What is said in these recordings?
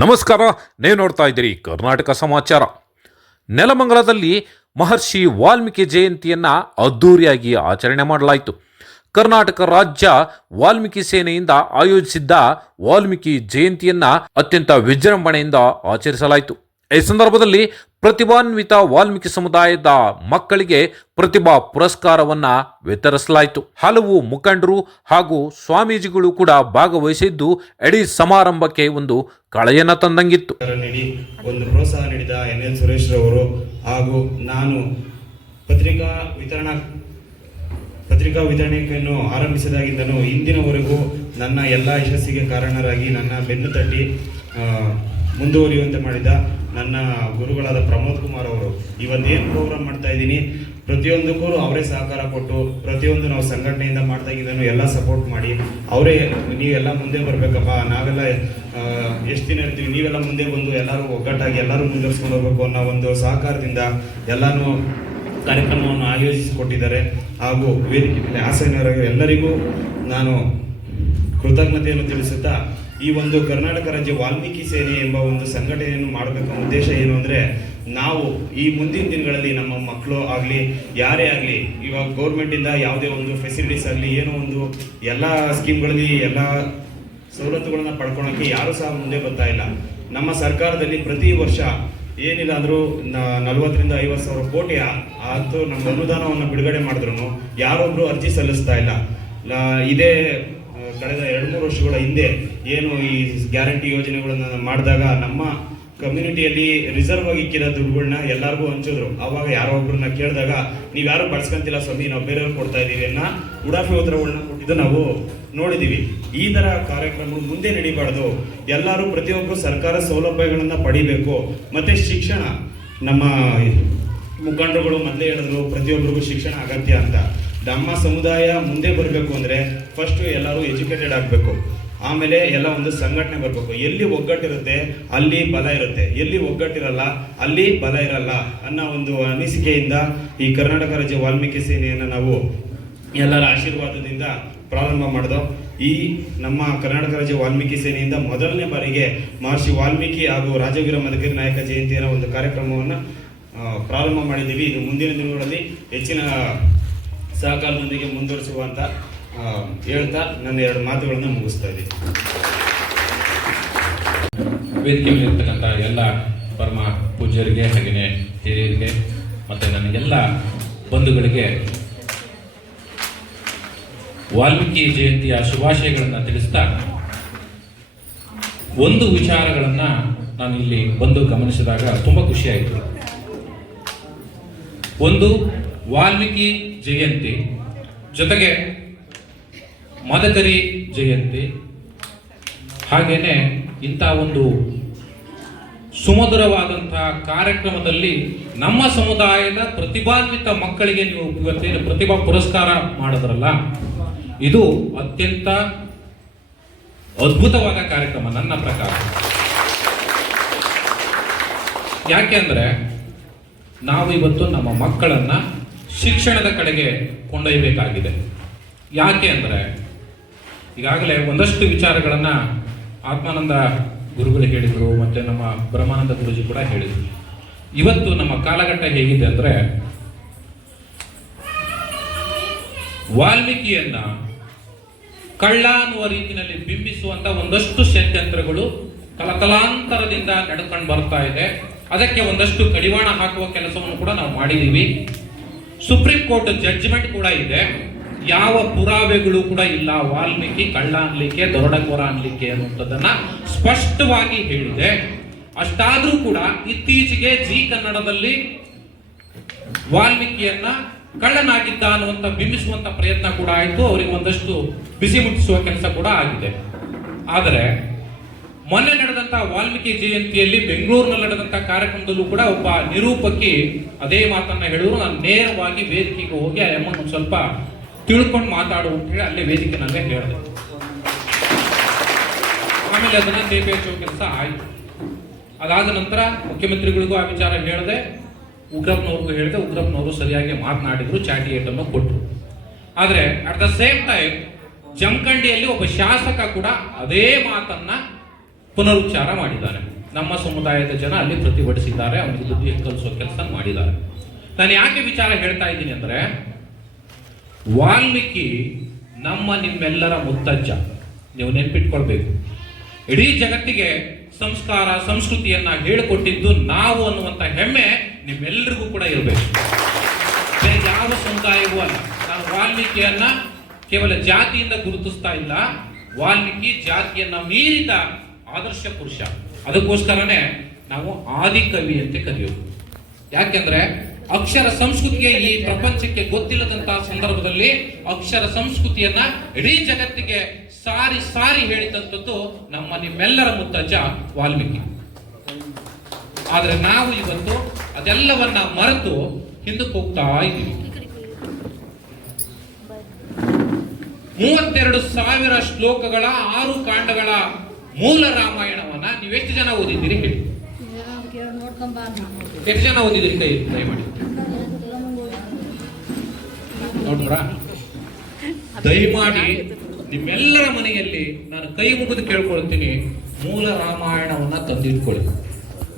ನಮಸ್ಕಾರ, ನೀವು ನೋಡ್ತಾ ಇದ್ದೀರಿ ಕರ್ನಾಟಕ ಸಮಾಚಾರ. ನೆಲಮಂಗಲದಲ್ಲಿ ಮಹರ್ಷಿ ವಾಲ್ಮೀಕಿ ಜಯಂತಿಯನ್ನ ಅದ್ದೂರಿಯಾಗಿ ಆಚರಣೆ ಮಾಡಲಾಯಿತು. ಕರ್ನಾಟಕ ರಾಜ್ಯ ವಾಲ್ಮೀಕಿ ಸೇನೆಯಿಂದ ಆಯೋಜಿಸಿದ್ದ ವಾಲ್ಮೀಕಿ ಜಯಂತಿಯನ್ನ ಅತ್ಯಂತ ವಿಜೃಂಭಣೆಯಿಂದ ಆಚರಿಸಲಾಯಿತು. ಈ ಸಂದರ್ಭದಲ್ಲಿ ಪ್ರತಿಭಾನ್ವಿತ ವಾಲ್ಮೀಕಿ ಸಮುದಾಯದ ಮಕ್ಕಳಿಗೆ ಪ್ರತಿಭಾ ಪುರಸ್ಕಾರವನ್ನ ವಿತರಿಸಲಾಯಿತು. ಹಲವು ಮುಖಂಡರು ಹಾಗೂ ಸ್ವಾಮೀಜಿಗಳು ಕೂಡ ಭಾಗವಹಿಸಿದ್ದು ಇಡೀ ಸಮಾರಂಭಕ್ಕೆ ಒಂದು ಕಳೆಯನ್ನ ತಂದಂಗಿತ್ತು. ಒಂದು ಪ್ರೋತ್ಸಾಹ ನೀಡಿದ ಎನ್ ಎಲ್ ಸುರೇಶ್ ರವರು ಹಾಗೂ ನಾನು ಪತ್ರಿಕಾ ವಿತರಣಾ ಪತ್ರಿಕಾ ವಿತರಣೆಯನ್ನು ಆರಂಭಿಸಿದಾಗಿಂದನೂ ಇಂದಿನವರೆಗೂ ನನ್ನ ಎಲ್ಲ ಯಶಸ್ಸಿಗೆ ಕಾರಣರಾಗಿ ನನ್ನ ಬೆನ್ನು ತಟ್ಟಿ ಮುಂದುವರಿಯುವಂತೆ ಮಾಡಿದ ನನ್ನ ಗುರುಗಳಾದ ಪ್ರಮೋದ್ ಕುಮಾರ್ ಅವರು. ಇವತ್ತೇನು ಪ್ರೋಗ್ರಾಮ್ ಮಾಡ್ತಾ ಇದ್ದೀನಿ ಪ್ರತಿಯೊಂದಕ್ಕೂ ಅವರೇ ಸಹಕಾರ ಕೊಟ್ಟು, ಪ್ರತಿಯೊಂದು ನಾವು ಸಂಘಟನೆಯಿಂದ ಮಾಡ್ತಾ ಇದ್ದನ್ನು ಎಲ್ಲ ಸಪೋರ್ಟ್ ಮಾಡಿ. ಅವರೇ, ನೀವೆಲ್ಲ ಮುಂದೆ ಬರಬೇಕಪ್ಪ, ನಾವೆಲ್ಲ ಎಷ್ಟು ದಿನ ಇರ್ತೀವಿ, ನೀವೆಲ್ಲ ಮುಂದೆ ಬಂದು ಎಲ್ಲರೂ ಒಗ್ಗಟ್ಟಾಗಿ ಎಲ್ಲರೂ ಮುಂದುವರಿಸ್ಕೊಂಡು ಹೋಗ್ಬೇಕು ಅನ್ನೋ ಒಂದು ಸಹಕಾರದಿಂದ ಎಲ್ಲಾನು ಕಾರ್ಯಕ್ರಮವನ್ನು ಆಯೋಜಿಸಿಕೊಟ್ಟಿದ್ದಾರೆ. ಹಾಗೂ ವೇದಿಕೆ ಮೇಲೆ ಆಸೀನರಾಗಿ ಎಲ್ಲರಿಗೂ ನಾನು ಕೃತಜ್ಞತೆಯನ್ನು ತಿಳಿಸುತ್ತಾ, ಈ ಒಂದು ಕರ್ನಾಟಕ ರಾಜ್ಯ ವಾಲ್ಮೀಕಿ ಸೇನೆ ಎಂಬ ಒಂದು ಸಂಘಟನೆಯನ್ನು ಮಾಡಬೇಕ ಉದ್ದೇಶ ಏನು ಅಂದರೆ, ನಾವು ಈ ಮುಂದಿನ ದಿನಗಳಲ್ಲಿ ನಮ್ಮ ಮಕ್ಕಳು ಆಗಲಿ, ಯಾರೇ ಆಗಲಿ, ಇವಾಗ ಗೌರ್ಮೆಂಟಿಂದ ಯಾವುದೇ ಒಂದು ಫೆಸಿಲಿಟೀಸ್ ಆಗಲಿ, ಏನೋ ಒಂದು ಎಲ್ಲ ಸ್ಕೀಮ್ಗಳಲ್ಲಿ ಎಲ್ಲ ಸವಲತ್ತುಗಳನ್ನು ಪಡ್ಕೊಳ್ಳೋಕ್ಕೆ ಯಾರು ಸಹ ಮುಂದೆ ಬರ್ತಾ ಇಲ್ಲ. ನಮ್ಮ ಸರ್ಕಾರದಲ್ಲಿ ಪ್ರತಿ ವರ್ಷ ಏನಿಲ್ಲ ಅಂದರೂ ನಲ್ವತ್ತರಿಂದ ಐವತ್ತು ಸಾವಿರ ಕೋಟಿ ಆತು ನಮ್ಮ ಅನುದಾನವನ್ನು ಬಿಡುಗಡೆ ಮಾಡಿದ್ರು ಯಾರೊಬ್ರು ಅರ್ಜಿ ಸಲ್ಲಿಸ್ತಾ ಇಲ್ಲ. ಇದೇ ಕಳೆದ ಎರಡು ಮೂರು ವರ್ಷಗಳ ಹಿಂದೆ ಏನು ಈ ಗ್ಯಾರಂಟಿ ಯೋಜನೆಗಳನ್ನು ಮಾಡಿದಾಗ ನಮ್ಮ ಕಮ್ಯುನಿಟಿಯಲ್ಲಿ ರಿಸರ್ವ್ ಆಗಿ ಇಕ್ಕಿರೋ ದುಡ್ಡುಗಳನ್ನ ಎಲ್ಲರಿಗೂ ಹಂಚಿದ್ರು. ಅವಾಗ ಯಾರೋ ಒಬ್ರನ್ನ ಕೇಳಿದಾಗ, ನೀವ್ಯಾರು ಬಳಸ್ಕೊಂತಿಲ್ಲ ಸ್ವಾಮಿ, ನಾವು ಬೇರೆಯವ್ರು ಕೊಡ್ತಾ ಇದೀವಿ ಅನ್ನ ಉಡಾಫಿ ಉತ್ತರಗಳನ್ನ ಕೊಟ್ಟಿದ್ದು ನಾವು. ನೋಡಿದೀವಿ ಈ ಥರ ಕಾರ್ಯಕ್ರಮ ಮುಂದೆ ನಡಿಬಾರ್ದು. ಎಲ್ಲರೂ ಪ್ರತಿಯೊಬ್ಬರು ಸರ್ಕಾರ ಸೌಲಭ್ಯಗಳನ್ನು ಪಡಿಬೇಕು. ಮತ್ತೆ ಶಿಕ್ಷಣ. ನಮ್ಮ ಮುಖಂಡರುಗಳು ಮೊದಲೇ ಹೇಳಿದ್ರು, ಪ್ರತಿಯೊಬ್ಬರಿಗೂ ಶಿಕ್ಷಣ ಅಗತ್ಯ ಅಂತ. ನಮ್ಮ ಸಮುದಾಯ ಮುಂದೆ ಬರಬೇಕು ಅಂದ್ರೆ ಫಸ್ಟ್ ಎಲ್ಲರೂ ಎಜುಕೇಟೆಡ್ ಆಗಬೇಕು. ಆಮೇಲೆ ಎಲ್ಲ ಒಂದು ಸಂಘಟನೆ ಬರಬೇಕು. ಎಲ್ಲಿ ಒಗ್ಗಟ್ಟಿರುತ್ತೆ, ಅಲ್ಲಿ ಬಲ ಇರುತ್ತೆ. ಎಲ್ಲಿ ಒಗ್ಗಟ್ಟಿರಲ್ಲ, ಅಲ್ಲಿ ಬಲ ಇರಲ್ಲ ಅನ್ನೋ ಒಂದು ಅನಿಸಿಕೆಯಿಂದ ಈ ಕರ್ನಾಟಕ ರಾಜ್ಯ ವಾಲ್ಮೀಕಿ ಸೇನೆಯನ್ನು ನಾವು ಎಲ್ಲರ ಆಶೀರ್ವಾದದಿಂದ ಪ್ರಾರಂಭ ಮಾಡಿದ ಈ ನಮ್ಮ ಕರ್ನಾಟಕ ರಾಜ್ಯ ವಾಲ್ಮೀಕಿ ಸೇನೆಯಿಂದ ಮೊದಲನೇ ಬಾರಿಗೆ ಮಹರ್ಷಿ ವಾಲ್ಮೀಕಿ ಹಾಗೂ ರಾಜವೀರ ಮದಕರಿ ನಾಯಕ ಜಯಂತಿಯ ಒಂದು ಕಾರ್ಯಕ್ರಮವನ್ನು ಪ್ರಾರಂಭ ಮಾಡಿದ್ದೀವಿ. ಇದು ಮುಂದಿನ ದಿನಗಳಲ್ಲಿ ಹೆಚ್ಚಿನ ಸಹಕಾರದೊಂದಿಗೆ ಮುಂದುವರಿಸುವ ಅಂತ ಹೇಳ್ತಾ ನನ್ನ ಎರಡು ಮಾತುಗಳನ್ನು ಮುಗಿಸ್ತಾ ಇದ್ದೀನಿ. ವೇದಿಕೆ ಮೇಲಿರ್ತಕ್ಕಂಥ ಎಲ್ಲ ಪರಮ ಪೂಜ್ಯರಿಗೆ, ಹಾಗೆಯೇ ಹಿರಿಯರಿಗೆ, ಮತ್ತು ನನಗೆಲ್ಲ ಬಂಧುಗಳಿಗೆ ವಾಲ್ಮೀಕಿ ಜಯಂತಿಯ ಶುಭಾಶಯಗಳನ್ನು ತಿಳಿಸ್ತಾ ಒಂದು ವಿಚಾರಗಳನ್ನು ನಾನು ಇಲ್ಲಿ ಬಂದು ಗಮನಿಸಿದಾಗ ತುಂಬ ಖುಷಿಯಾಯಿತು. ಒಂದು, ವಾಲ್ಮೀಕಿ ಜಯಂತಿ ಜೊತೆಗೆ ಮದಕರಿ ಜಯಂತಿ, ಹಾಗೇನೆ ಇಂಥ ಒಂದು ಸುಮಧುರವಾದಂತಹ ಕಾರ್ಯಕ್ರಮದಲ್ಲಿ ನಮ್ಮ ಸಮುದಾಯದ ಪ್ರತಿಭಾನ್ವಿತ ಮಕ್ಕಳಿಗೆ ನೀವು ಇವತ್ತೇನು ಪ್ರತಿಭಾ ಪುರಸ್ಕಾರ ಮಾಡಿದ್ರಲ್ಲ ಇದು ಅತ್ಯಂತ ಅದ್ಭುತವಾದ ಕಾರ್ಯಕ್ರಮ ನನ್ನ ಪ್ರಕಾರ. ಯಾಕೆಂದ್ರೆ ನಾವು ಇವತ್ತು ನಮ್ಮ ಮಕ್ಕಳನ್ನ ಶಿಕ್ಷಣದ ಕಡೆಗೆ ಕೊಂಡೊಯ್ಯಬೇಕಾಗಿದೆ. ಯಾಕೆ ಅಂದರೆ ಈಗಾಗಲೇ ಒಂದಷ್ಟು ವಿಚಾರಗಳನ್ನ ಆತ್ಮಾನಂದ ಗುರುಗಳು ಹೇಳಿದರು, ಮತ್ತೆ ನಮ್ಮ ಬ್ರಹ್ಮಾನಂದ ಗುರುಜಿ ಕೂಡ ಹೇಳಿದರು. ಇವತ್ತು ನಮ್ಮ ಕಾಲಘಟ್ಟ ಹೇಗಿದೆ ಅಂದ್ರೆ ವಾಲ್ಮೀಕಿಯನ್ನ ಕಳ್ಳ ಅನ್ನುವ ರೀತಿಯಲ್ಲಿ ಬಿಂಬಿಸುವಂತ ಒಂದಷ್ಟು ಷಡ್ಯಂತ್ರಗಳು ಕಲಕಲಾಂತರದಿಂದ ನಡ್ಕೊಂಡು ಬರ್ತಾ ಇದೆ. ಅದಕ್ಕೆ ಒಂದಷ್ಟು ಕಡಿವಾಣ ಹಾಕುವ ಕೆಲಸವನ್ನು ಕೂಡ ನಾವು ಮಾಡಿದೀವಿ. ಸುಪ್ರೀಂ ಕೋರ್ಟ್ ಜಡ್ಜ್ಮೆಂಟ್ ಕೂಡ ಇದೆ. ಯಾವ ಪುರಾವೆಗಳು ಕೂಡ ಇಲ್ಲ. ವಾಲ್ಮೀಕಿ ಕಳ್ಳ ಅನ್ಲಿಕ್ಕೆ, ದೊರಡಕೋರ ಅನ್ಲಿಕ್ಕೆ ಅನ್ನುವಂಥದ್ದನ್ನ ಸ್ಪಷ್ಟವಾಗಿ ಹೇಳಿದೆ. ಅಷ್ಟಾದ್ರೂ ಕೂಡ ಇತ್ತೀಚೆಗೆ ಜಿ ಕನ್ನಡದಲ್ಲಿ ವಾಲ್ಮೀಕಿಯನ್ನ ಕಳ್ಳನಾಗಿದ್ದ ಅನ್ನುವಂಥ ಬಿಂಬಿಸುವಂತ ಪ್ರಯತ್ನ ಕೂಡ ಆಯಿತು, ಅವರಿಗೆ ಒಂದಷ್ಟು ಬಿಸಿ ಮುಟ್ಟಿಸುವ ಕೆಲಸ ಕೂಡ ಆಗಿದೆ. ಆದರೆ, ಮೊನ್ನೆ ನಡೆದಂತ ವಾಲ್ಮೀಕಿ ಜಯಂತಿಯಲ್ಲಿ ಬೆಂಗಳೂರಿನಲ್ಲಿ ನಡೆದಂತ ಕಾರ್ಯಕ್ರಮದಲ್ಲೂ ಕೂಡ ಒಬ್ಬ ನಿರೂಪಕಿ ಅದೇ ಮಾತನ್ನ ಹೇಳಿದ್ರು, ನಾನು ನೇರವಾಗಿ ವೇದಿಕೆಗೆ ಹೋಗಿ ಆ ಸ್ವಲ್ಪ ತಿಳ್ಕೊಂಡು ಮಾತಾಡು ಅಂತ ಅಲ್ಲೇ ವೇದಿಕೆನಲ್ಲೇ ಹೇಳಿದೆ. ಆಮೇಲೆ ಅದನ್ನ ಕೆಲಸ ಆಯಿತು. ಅದಾದ ನಂತರ ಮುಖ್ಯಮಂತ್ರಿಗಳಿಗೂ ಆ ವಿಚಾರ ಹೇಳಿದೆ. ಉಗ್ರಪ್ಪನವ್ರಿಗೂ ಹೇಳಿದೆ ಉಗ್ರಪ್ಪನವರು ಸರಿಯಾಗಿ ಮಾತನಾಡಿದ್ರು, ಚಾಟಿ ಏಟನ್ನು ಕೊಟ್ಟರು ಆದರೆ ಅಟ್ ದ ಸೇಮ್ ಟೈಮ್ ಜಮಖಂಡಿಯಲ್ಲಿ ಒಬ್ಬ ಶಾಸಕ ಕೂಡ ಅದೇ ಮಾತನ್ನ ಪುನರುಚ್ಚಾರ ಮಾಡಿದ್ದಾನೆ ನಮ್ಮ ಸಮುದಾಯದ ಜನ ಅಲ್ಲಿ ಪ್ರತಿಭಟಿಸಿದ್ದಾರೆ, ಅವನಿಗೆ ಬುದ್ಧಿ ಕಲಿಸೋ ಕೆಲಸ ಮಾಡಿದ್ದಾರೆ. ನಾನು ಯಾಕೆ ವಿಚಾರ ಹೇಳ್ತಾ ಇದ್ದೀನಿ ಅಂದ್ರೆ, ವಾಲ್ಮೀಕಿ ನಮ್ಮ ನಿಮ್ಮೆಲ್ಲರ ಮುತ್ತಜ್ಜ. ನೀವು ನೆನ್ಪಿಟ್ಕೊಳ್ಬೇಕು. ಇಡೀ ಜಗತ್ತಿಗೆ ಸಂಸ್ಕಾರ, ಸಂಸ್ಕೃತಿಯನ್ನ ಹೇಳಿಕೊಟ್ಟಿದ್ದು ನಾವು ಅನ್ನುವಂತ ಹೆಮ್ಮೆ ನಿಮ್ಮೆಲ್ಲರಿಗೂ ಕೂಡ ಇರಬೇಕು. ಬೇರೆ ಯಾವ ಸಮುದಾಯವೂ ಅಲ್ಲ. ನಾನು ವಾಲ್ಮೀಕಿಯನ್ನ ಕೇವಲ ಜಾತಿಯಿಂದ ಗುರುತಿಸ್ತಾ ಇಲ್ಲ. ವಾಲ್ಮೀಕಿ ಜಾತಿಯನ್ನ ಮೀರಿದ ಆದರ್ಶ ಪುರುಷ. ಅದಕ್ಕೋಸ್ಕರನೇ ನಾವು ಆದಿಕವಿ ಅಂತ ಕರೆಯೋದು. ಯಾಕೆಂದ್ರೆ ಅಕ್ಷರ ಸಂಸ್ಕೃತಿಗೆ ಈ ಪ್ರಪಂಚಕ್ಕೆ ಗೊತ್ತಿಲ್ಲದಂತಹ ಸಂದರ್ಭದಲ್ಲಿ ಅಕ್ಷರ ಸಂಸ್ಕೃತಿಯನ್ನ ಇಡೀ ಜಗತ್ತಿಗೆ ಸಾರಿ ಸಾರಿ ಹೇಳಿದಂಥದ್ದು ನಮ್ಮ ನಿಮ್ಮೆಲ್ಲರ ಮುತ್ತಜ್ಜ ವಾಲ್ಮೀಕಿ. ಆದ್ರೆ ನಾವು ಇವತ್ತು ಅದೆಲ್ಲವನ್ನ ಮರೆತು ಹಿಂದಕ್ಕೆ ಹೋಗ್ತಾ ಇದ್ದೀವಿ. ಮೂವತ್ತೆರಡು ಸಾವಿರ ಶ್ಲೋಕಗಳ ಆರು ಕಾಂಡಗಳ ಮೂಲ ರಾಮಾಯಣವನ್ನ ನೀವೆಷ್ಟು ಜನ ಓದಿದ್ದೀರಿ ಹೇಳಿ. ಎಷ್ಟು ಜನ ಓದಿದಿರಿ ಕೈ, ದಯಮಾಡಿ. ನೋಡ್ರಾ ದಯಮಾಡಿ ನಿಮ್ಮೆಲ್ಲರ ಮನೆಯಲ್ಲಿ ನಾನು ಕೈ ಮುಗಿದು ಕೇಳ್ಕೊಳ್ತೀನಿ, ಮೂಲ ರಾಮಾಯಣವನ್ನ ತಂದಿಟ್ಕೊಳ್ಳಿ.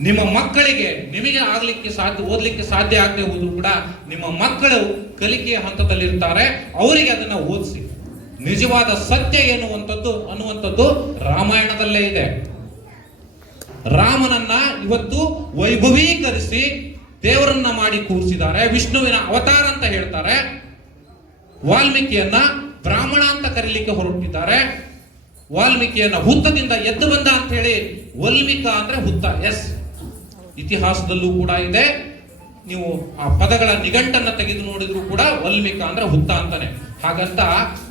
ನಿಮ್ಮ ಮಕ್ಕಳಿಗೆ ನಿಮಗೆ ಆಗ್ಲಿಕ್ಕೆ ಸಾಧ್ಯ, ಓದ್ಲಿಕ್ಕೆ ಸಾಧ್ಯ ಆಗದೆ ಹೋದ್ರು ಕೂಡ ನಿಮ್ಮ ಮಕ್ಕಳು ಕಲಿಕೆಯ ಹಂತದಲ್ಲಿರ್ತಾರೆ. ಅವರಿಗೆ ಅದನ್ನ ಓದಿಸಿ. ನಿಜವಾದ ಸತ್ಯ ಎನ್ನುವಂಥದ್ದು, ಅನ್ನುವಂಥದ್ದು ರಾಮಾಯಣದಲ್ಲೇ ಇದೆ. ರಾಮನನ್ನ ಇವತ್ತು ವೈಭವೀಕರಿಸಿ ದೇವರನ್ನ ಮಾಡಿ ಕೂರಿಸಿದ್ದಾರೆ. ವಿಷ್ಣುವಿನ ಅವತಾರ ಅಂತ ಹೇಳ್ತಾರೆ. ವಾಲ್ಮೀಕಿಯನ್ನ ಬ್ರಾಹ್ಮಣ ಅಂತ ಕರೀಲಿಕ್ಕೆ ಹೊರಟಿದ್ದಾರೆ. ವಾಲ್ಮೀಕಿಯನ್ನ ಹುತ್ತದಿಂದ ಎದ್ದು ಬಂದ ಅಂತ ಹೇಳಿ, ವಲ್ಮಿಕ ಅಂದ್ರೆ ಹುತ್ತ, ಎಸ್. ಇತಿಹಾಸದಲ್ಲೂ ಕೂಡ ಇದೆ. ನೀವು ಆ ಪದಗಳ ನಿಘಂಟನ್ನ ತೆಗೆದು ನೋಡಿದ್ರು ಕೂಡ ವಾಲ್ಮೀಕ ಅಂದ್ರೆ ಹುತ್ತ ಅಂತಾನೆ. ಹಾಗಂತ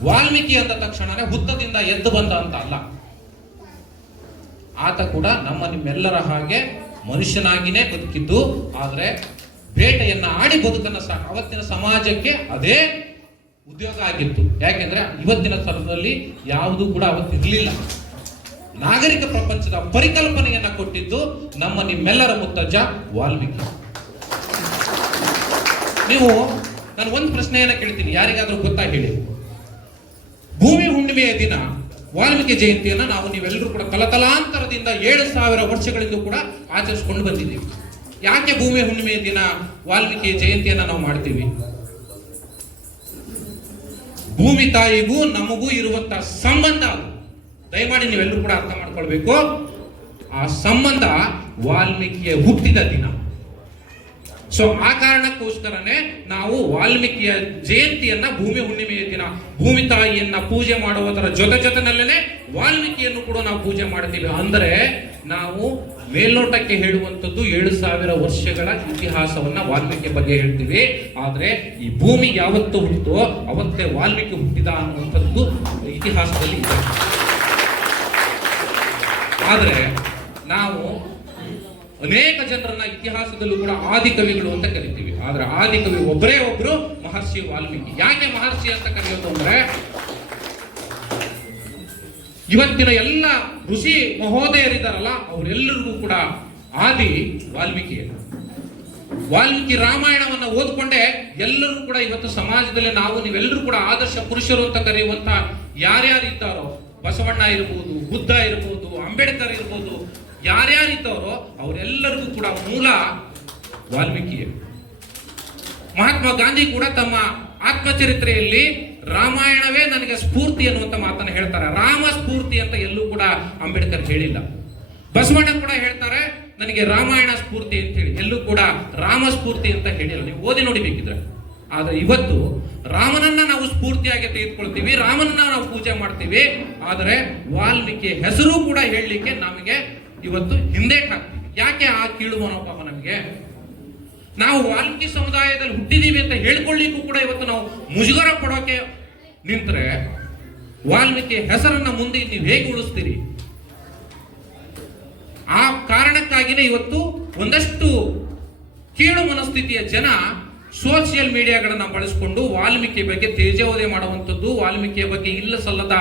ವಾಲ್ಮೀಕಿ ಅಂದ ತಕ್ಷಣನೇ ಹುತ್ತದಿಂದ ಎದ್ದು ಬಂದ ಅಂತ ಅಲ್ಲ. ಆತ ಕೂಡ ನಮ್ಮ ನಿಮ್ಮೆಲ್ಲರ ಹಾಗೆ ಮನುಷ್ಯನಾಗಿನೇ ಬದುಕಿದ್ದು. ಆದರೆ ಬೇಟೆಯನ್ನ ಆಡಿ ಬದುಕನ್ನ ಸಹ ಅವತ್ತಿನ ಸಮಾಜಕ್ಕೆ ಅದೇ ಉದ್ಯೋಗ ಆಗಿತ್ತು. ಯಾಕೆಂದ್ರೆ ಇವತ್ತಿನ ಸ್ಥಳದಲ್ಲಿ ಯಾವುದು ಕೂಡ ಅವತ್ತಿರ್ಲಿಲ್ಲ. ನಾಗರಿಕ ಪ್ರಪಂಚದ ಪರಿಕಲ್ಪನೆಯನ್ನ ಕೊಟ್ಟಿದ್ದು ನಮ್ಮ ನಿಮ್ಮೆಲ್ಲರ ಮುತ್ತಜ್ಜ ವಾಲ್ಮೀಕಿ. ನೀವು, ನಾನು ಒಂದು ಪ್ರಶ್ನೆಯನ್ನ ಕೇಳ್ತೀನಿ, ಯಾರಿಗಾದ್ರೂ ಗೊತ್ತಾ ಹೇಳಿ. ಭೂಮಿ ಹುಣ್ಣಿಮೆಯ ದಿನ, ವಾಲ್ಮೀಕಿ ಜಯಂತಿಯನ್ನ ನಾವು ನೀವೆಲ್ಲರೂ ಕೂಡ ತಲತಲಾಂತರದಿಂದ ಏಳು ಸಾವಿರ ವರ್ಷಗಳಿಂದ ಕೂಡ ಆಚರಿಸಿಕೊಂಡು ಬಂದಿದ್ದೀವಿ. ಯಾಕೆ ಭೂಮಿ ಹುಣ್ಣಿಮೆಯ ದಿನ, ವಾಲ್ಮೀಕಿ ಜಯಂತಿಯನ್ನ ನಾವು ಮಾಡ್ತೀವಿ? ಭೂಮಿ ತಾಯಿಗೂ ನಮಗೂ ಇರುವಂತಹ ಸಂಬಂಧ. ದಯಮಾಡಿ ನೀವೆಲ್ಲರೂ ಕೂಡ ಅರ್ಥ ಮಾಡ್ಕೊಳ್ಬೇಕು. ಆ ಸಂಬಂಧ ವಾಲ್ಮೀಕಿಯ ಹುಟ್ಟಿದ ದಿನ. ಸೊ ಆ ಕಾರಣಕ್ಕೋಸ್ಕರನೇ ನಾವು ವಾಲ್ಮೀಕಿಯ ಜಯಂತಿಯನ್ನ ಭೂಮಿ ಹುಣ್ಣಿಮೆಯ ದಿನ, ಭೂಮಿ ತಾಯಿಯನ್ನ ಪೂಜೆ ಮಾಡುವುದರ ಜೊತೆ ಜೊತೆನಲ್ಲೇನೆ ವಾಲ್ಮೀಕಿಯನ್ನು ಕೂಡ ನಾವು ಪೂಜೆ ಮಾಡ್ತೀವಿ. ಅಂದರೆ ನಾವು ಮೇಲ್ನೋಟಕ್ಕೆ ಹೇಳುವಂಥದ್ದು ಏಳು ಸಾವಿರ ವರ್ಷಗಳ ಇತಿಹಾಸವನ್ನ ವಾಲ್ಮೀಕಿ ಬಗ್ಗೆ ಹೇಳ್ತೀವಿ. ಆದರೆ ಈ ಭೂಮಿ ಯಾವತ್ತು ಹುಟ್ಟಿತೋ ಅವತ್ತೇ ವಾಲ್ಮೀಕಿ ಹುಟ್ಟಿದ ಅನ್ನುವಂಥದ್ದು ಇತಿಹಾಸದಲ್ಲಿ ಇದೆ. ಆದ್ರೆ ನಾವು ಅನೇಕ ಜನರನ್ನ ಇತಿಹಾಸದಲ್ಲೂ ಕೂಡ ಆದಿಕವಿಗಳು ಅಂತ ಕರಿತೀವಿ. ಆದ್ರೆ ಆದಿಕವಿ ಒಬ್ಬರೇ ಒಬ್ರು ಮಹರ್ಷಿ ವಾಲ್ಮೀಕಿ. ಯಾಕೆ ಮಹರ್ಷಿ ಅಂತ ಕರೆಯೋದು ಅಂದ್ರೆ ಇವತ್ತಿನ ಎಲ್ಲ ಋಷಿ ಮಹೋದಯರಿದ್ದಾರಲ್ಲ ಅವರೆಲ್ಲರಿಗೂ ಕೂಡ ಆದಿ ವಾಲ್ಮೀಕಿ. ವಾಲ್ಮೀಕಿ ರಾಮಾಯಣವನ್ನ ಓದ್ಕೊಂಡೆ ಎಲ್ಲರೂ ಕೂಡ ಇವತ್ತು ಸಮಾಜದಲ್ಲಿ ನಾವು, ನೀವೆಲ್ಲರೂ ಕೂಡ ಆದರ್ಶ ಪುರುಷರು ಅಂತ ಕರೆಯುವಂತ ಯಾರ್ಯಾರು ಇದ್ದಾರೋ ಬಸವಣ್ಣ ಇರಬಹುದು ಬುದ್ಧ ಇರ್ಬೋದು ಅಂಬೇಡ್ಕರ್ ಇರ್ಬೋದು, ಯಾರ್ಯಾರು ಇದ್ದಾರೋ ಅವರೆಲ್ಲರಿಗೂ ಕೂಡ ಮೂಲ ವಾಲ್ಮೀಕಿಯೇ. ಮಹಾತ್ಮ ಗಾಂಧಿ ಕೂಡ ತಮ್ಮ ಆತ್ಮಚರಿತ್ರೆಯಲ್ಲಿ ರಾಮಾಯಣವೇ ನನಗೆ ಸ್ಫೂರ್ತಿ ಅನ್ನುವಂತ ಮಾತನ್ನು ಹೇಳ್ತಾರೆ. ರಾಮ ಸ್ಫೂರ್ತಿ ಅಂತ ಎಲ್ಲೂ ಕೂಡ ಅಂಬೇಡ್ಕರ್ ಹೇಳಿಲ್ಲ. ಬಸವಣ್ಣ ಕೂಡ ಹೇಳ್ತಾರೆ, ನನಗೆ ರಾಮಾಯಣ ಸ್ಫೂರ್ತಿ ಅಂತ ಹೇಳಿ. ಎಲ್ಲೂ ಕೂಡ ರಾಮ ಸ್ಫೂರ್ತಿ ಅಂತ ಹೇಳಿಲ್ಲ. ನೀವು ಓದಿ ನೋಡಿ ಆದ್ರೆ ಇವತ್ತು ರಾಮನನ್ನ ನಾವು ಸ್ಫೂರ್ತಿಯಾಗಿ ತೆಗೆದುಕೊಳ್ತೀವಿ, ರಾಮನನ್ನ ನಾವು ಪೂಜೆ ಮಾಡ್ತೀವಿ. ಆದರೆ ವಾಲ್ಮೀಕಿ ಹೆಸರು ಕೂಡ ಹೇಳಲಿಕ್ಕೆ ನಮಗೆ ಇವತ್ತು ಹಿಂದೆ ಹಾಕ್ತೀವಿ ಯಾಕೆ ಆ ಕೀಳು ಮನೋಭಾವ ನಮಗೆ? ನಾವು ವಾಲ್ಮೀಕಿ ಸಮುದಾಯದಲ್ಲಿ ಹುಟ್ಟಿದೀವಿ ಅಂತ ಹೇಳ್ಕೊಳ್ಳಿಕ್ಕೂ ಕೂಡ ಇವತ್ತು ನಾವು ಮುಜುಗರ ಪಡೋಕೆ ನಿಂತರೆ ವಾಲ್ಮೀಕಿ ಹೆಸರನ್ನ ಮುಂದೆ ನೀವು ಹೇಗೆ ಉಳಿಸ್ತೀರಿ? ಆ ಕಾರಣಕ್ಕಾಗಿನೇ ಇವತ್ತು ಒಂದಷ್ಟು ಕೀಳು ಮನಸ್ಥಿತಿಯ ಜನ ಸೋಷಿಯಲ್ ಮೀಡಿಯಾಗಳನ್ನ ಬಳಸಿಕೊಂಡು ವಾಲ್ಮೀಕಿ ಬಗ್ಗೆ ತೇಜೋದಯ ಮಾಡುವಂಥದ್ದು, ವಾಲ್ಮೀಕಿಯ ಬಗ್ಗೆ ಇಲ್ಲ ಸಲ್ಲದ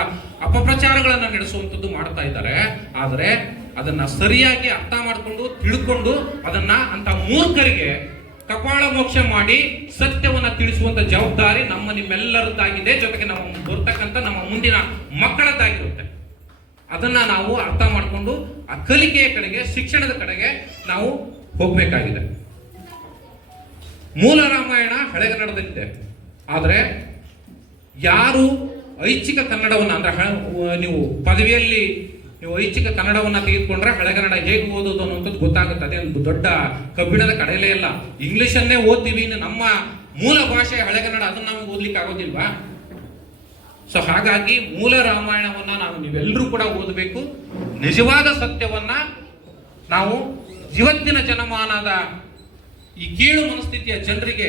ಅಪಪ್ರಚಾರಗಳನ್ನು ನಡೆಸುವಂಥದ್ದು ಮಾಡ್ತಾ ಇದ್ದಾರೆ. ಆದರೆ ಅದನ್ನ ಸರಿಯಾಗಿ ಅರ್ಥ ಮಾಡಿಕೊಂಡು, ತಿಳ್ಕೊಂಡು ಅದನ್ನ ಅಂತ ಮೂರ್ಖರಿಗೆ ಕಪಾಳ ಮೋಕ್ಷ ಮಾಡಿ ಸತ್ಯವನ್ನ ತಿಳಿಸುವಂತ ಜವಾಬ್ದಾರಿ ನಮ್ಮ ನಿಮ್ಮೆಲ್ಲರದ್ದಾಗಿದೆ. ಜೊತೆಗೆ ನಮ್ಮ ಬರ್ತಕ್ಕಂಥ ನಮ್ಮ ಮುಂದಿನ ಮಕ್ಕಳದ್ದಾಗಿರುತ್ತೆ. ಅದನ್ನ ನಾವು ಅರ್ಥ ಮಾಡಿಕೊಂಡು ಆ ಕಲಿಕೆಯ ಕಡೆಗೆ, ಶಿಕ್ಷಣದ ಕಡೆಗೆ ನಾವು ಹೋಗಬೇಕಾಗಿದೆ. ಮೂಲ ರಾಮಾಯಣ ಹಳೆಗನ್ನಡದಲ್ಲಿದೆ ಆದರೆ ಯಾರು ಐಚ್ಛಿಕ ಕನ್ನಡವನ್ನು ಅಂದ್ರೆ ನೀವು ಪದವಿಯಲ್ಲಿ ನೀವು ಐಚ್ಛಿಕ ಕನ್ನಡವನ್ನು ತೆಗೆದುಕೊಂಡ್ರೆ ಹಳೆಗನ್ನಡ ಹೇಗೆ ಓದೋದು ಅನ್ನುವಂಥದ್ದು ಗೊತ್ತಾಗುತ್ತೆ. ಅದೇನು ದೊಡ್ಡ ಕಬ್ಬಿಣದ ಕಡೆಯಲೇ ಇಲ್ಲ. ಇಂಗ್ಲೀಷನ್ನೇ ಓದ್ತೀವಿ ನಮ್ಮ ಮೂಲ ಭಾಷೆ ಹಳೆಗನ್ನಡ ಅದನ್ನ ನಾವು ಓದ್ಲಿಕ್ಕೆ ಆಗೋದಿಲ್ವಾ? ಸೊ ಹಾಗಾಗಿ ಮೂಲ ರಾಮಾಯಣವನ್ನ ನಾವು ನೀವೆಲ್ಲರೂ ಕೂಡ ಓದಬೇಕು. ನಿಜವಾದ ಸತ್ಯವನ್ನ ನಾವು ಇವತ್ತಿನ ಜನಮಾನದ ಈ ಕೀಳು ಮನಸ್ಥಿತಿಯ ಜನರಿಗೆ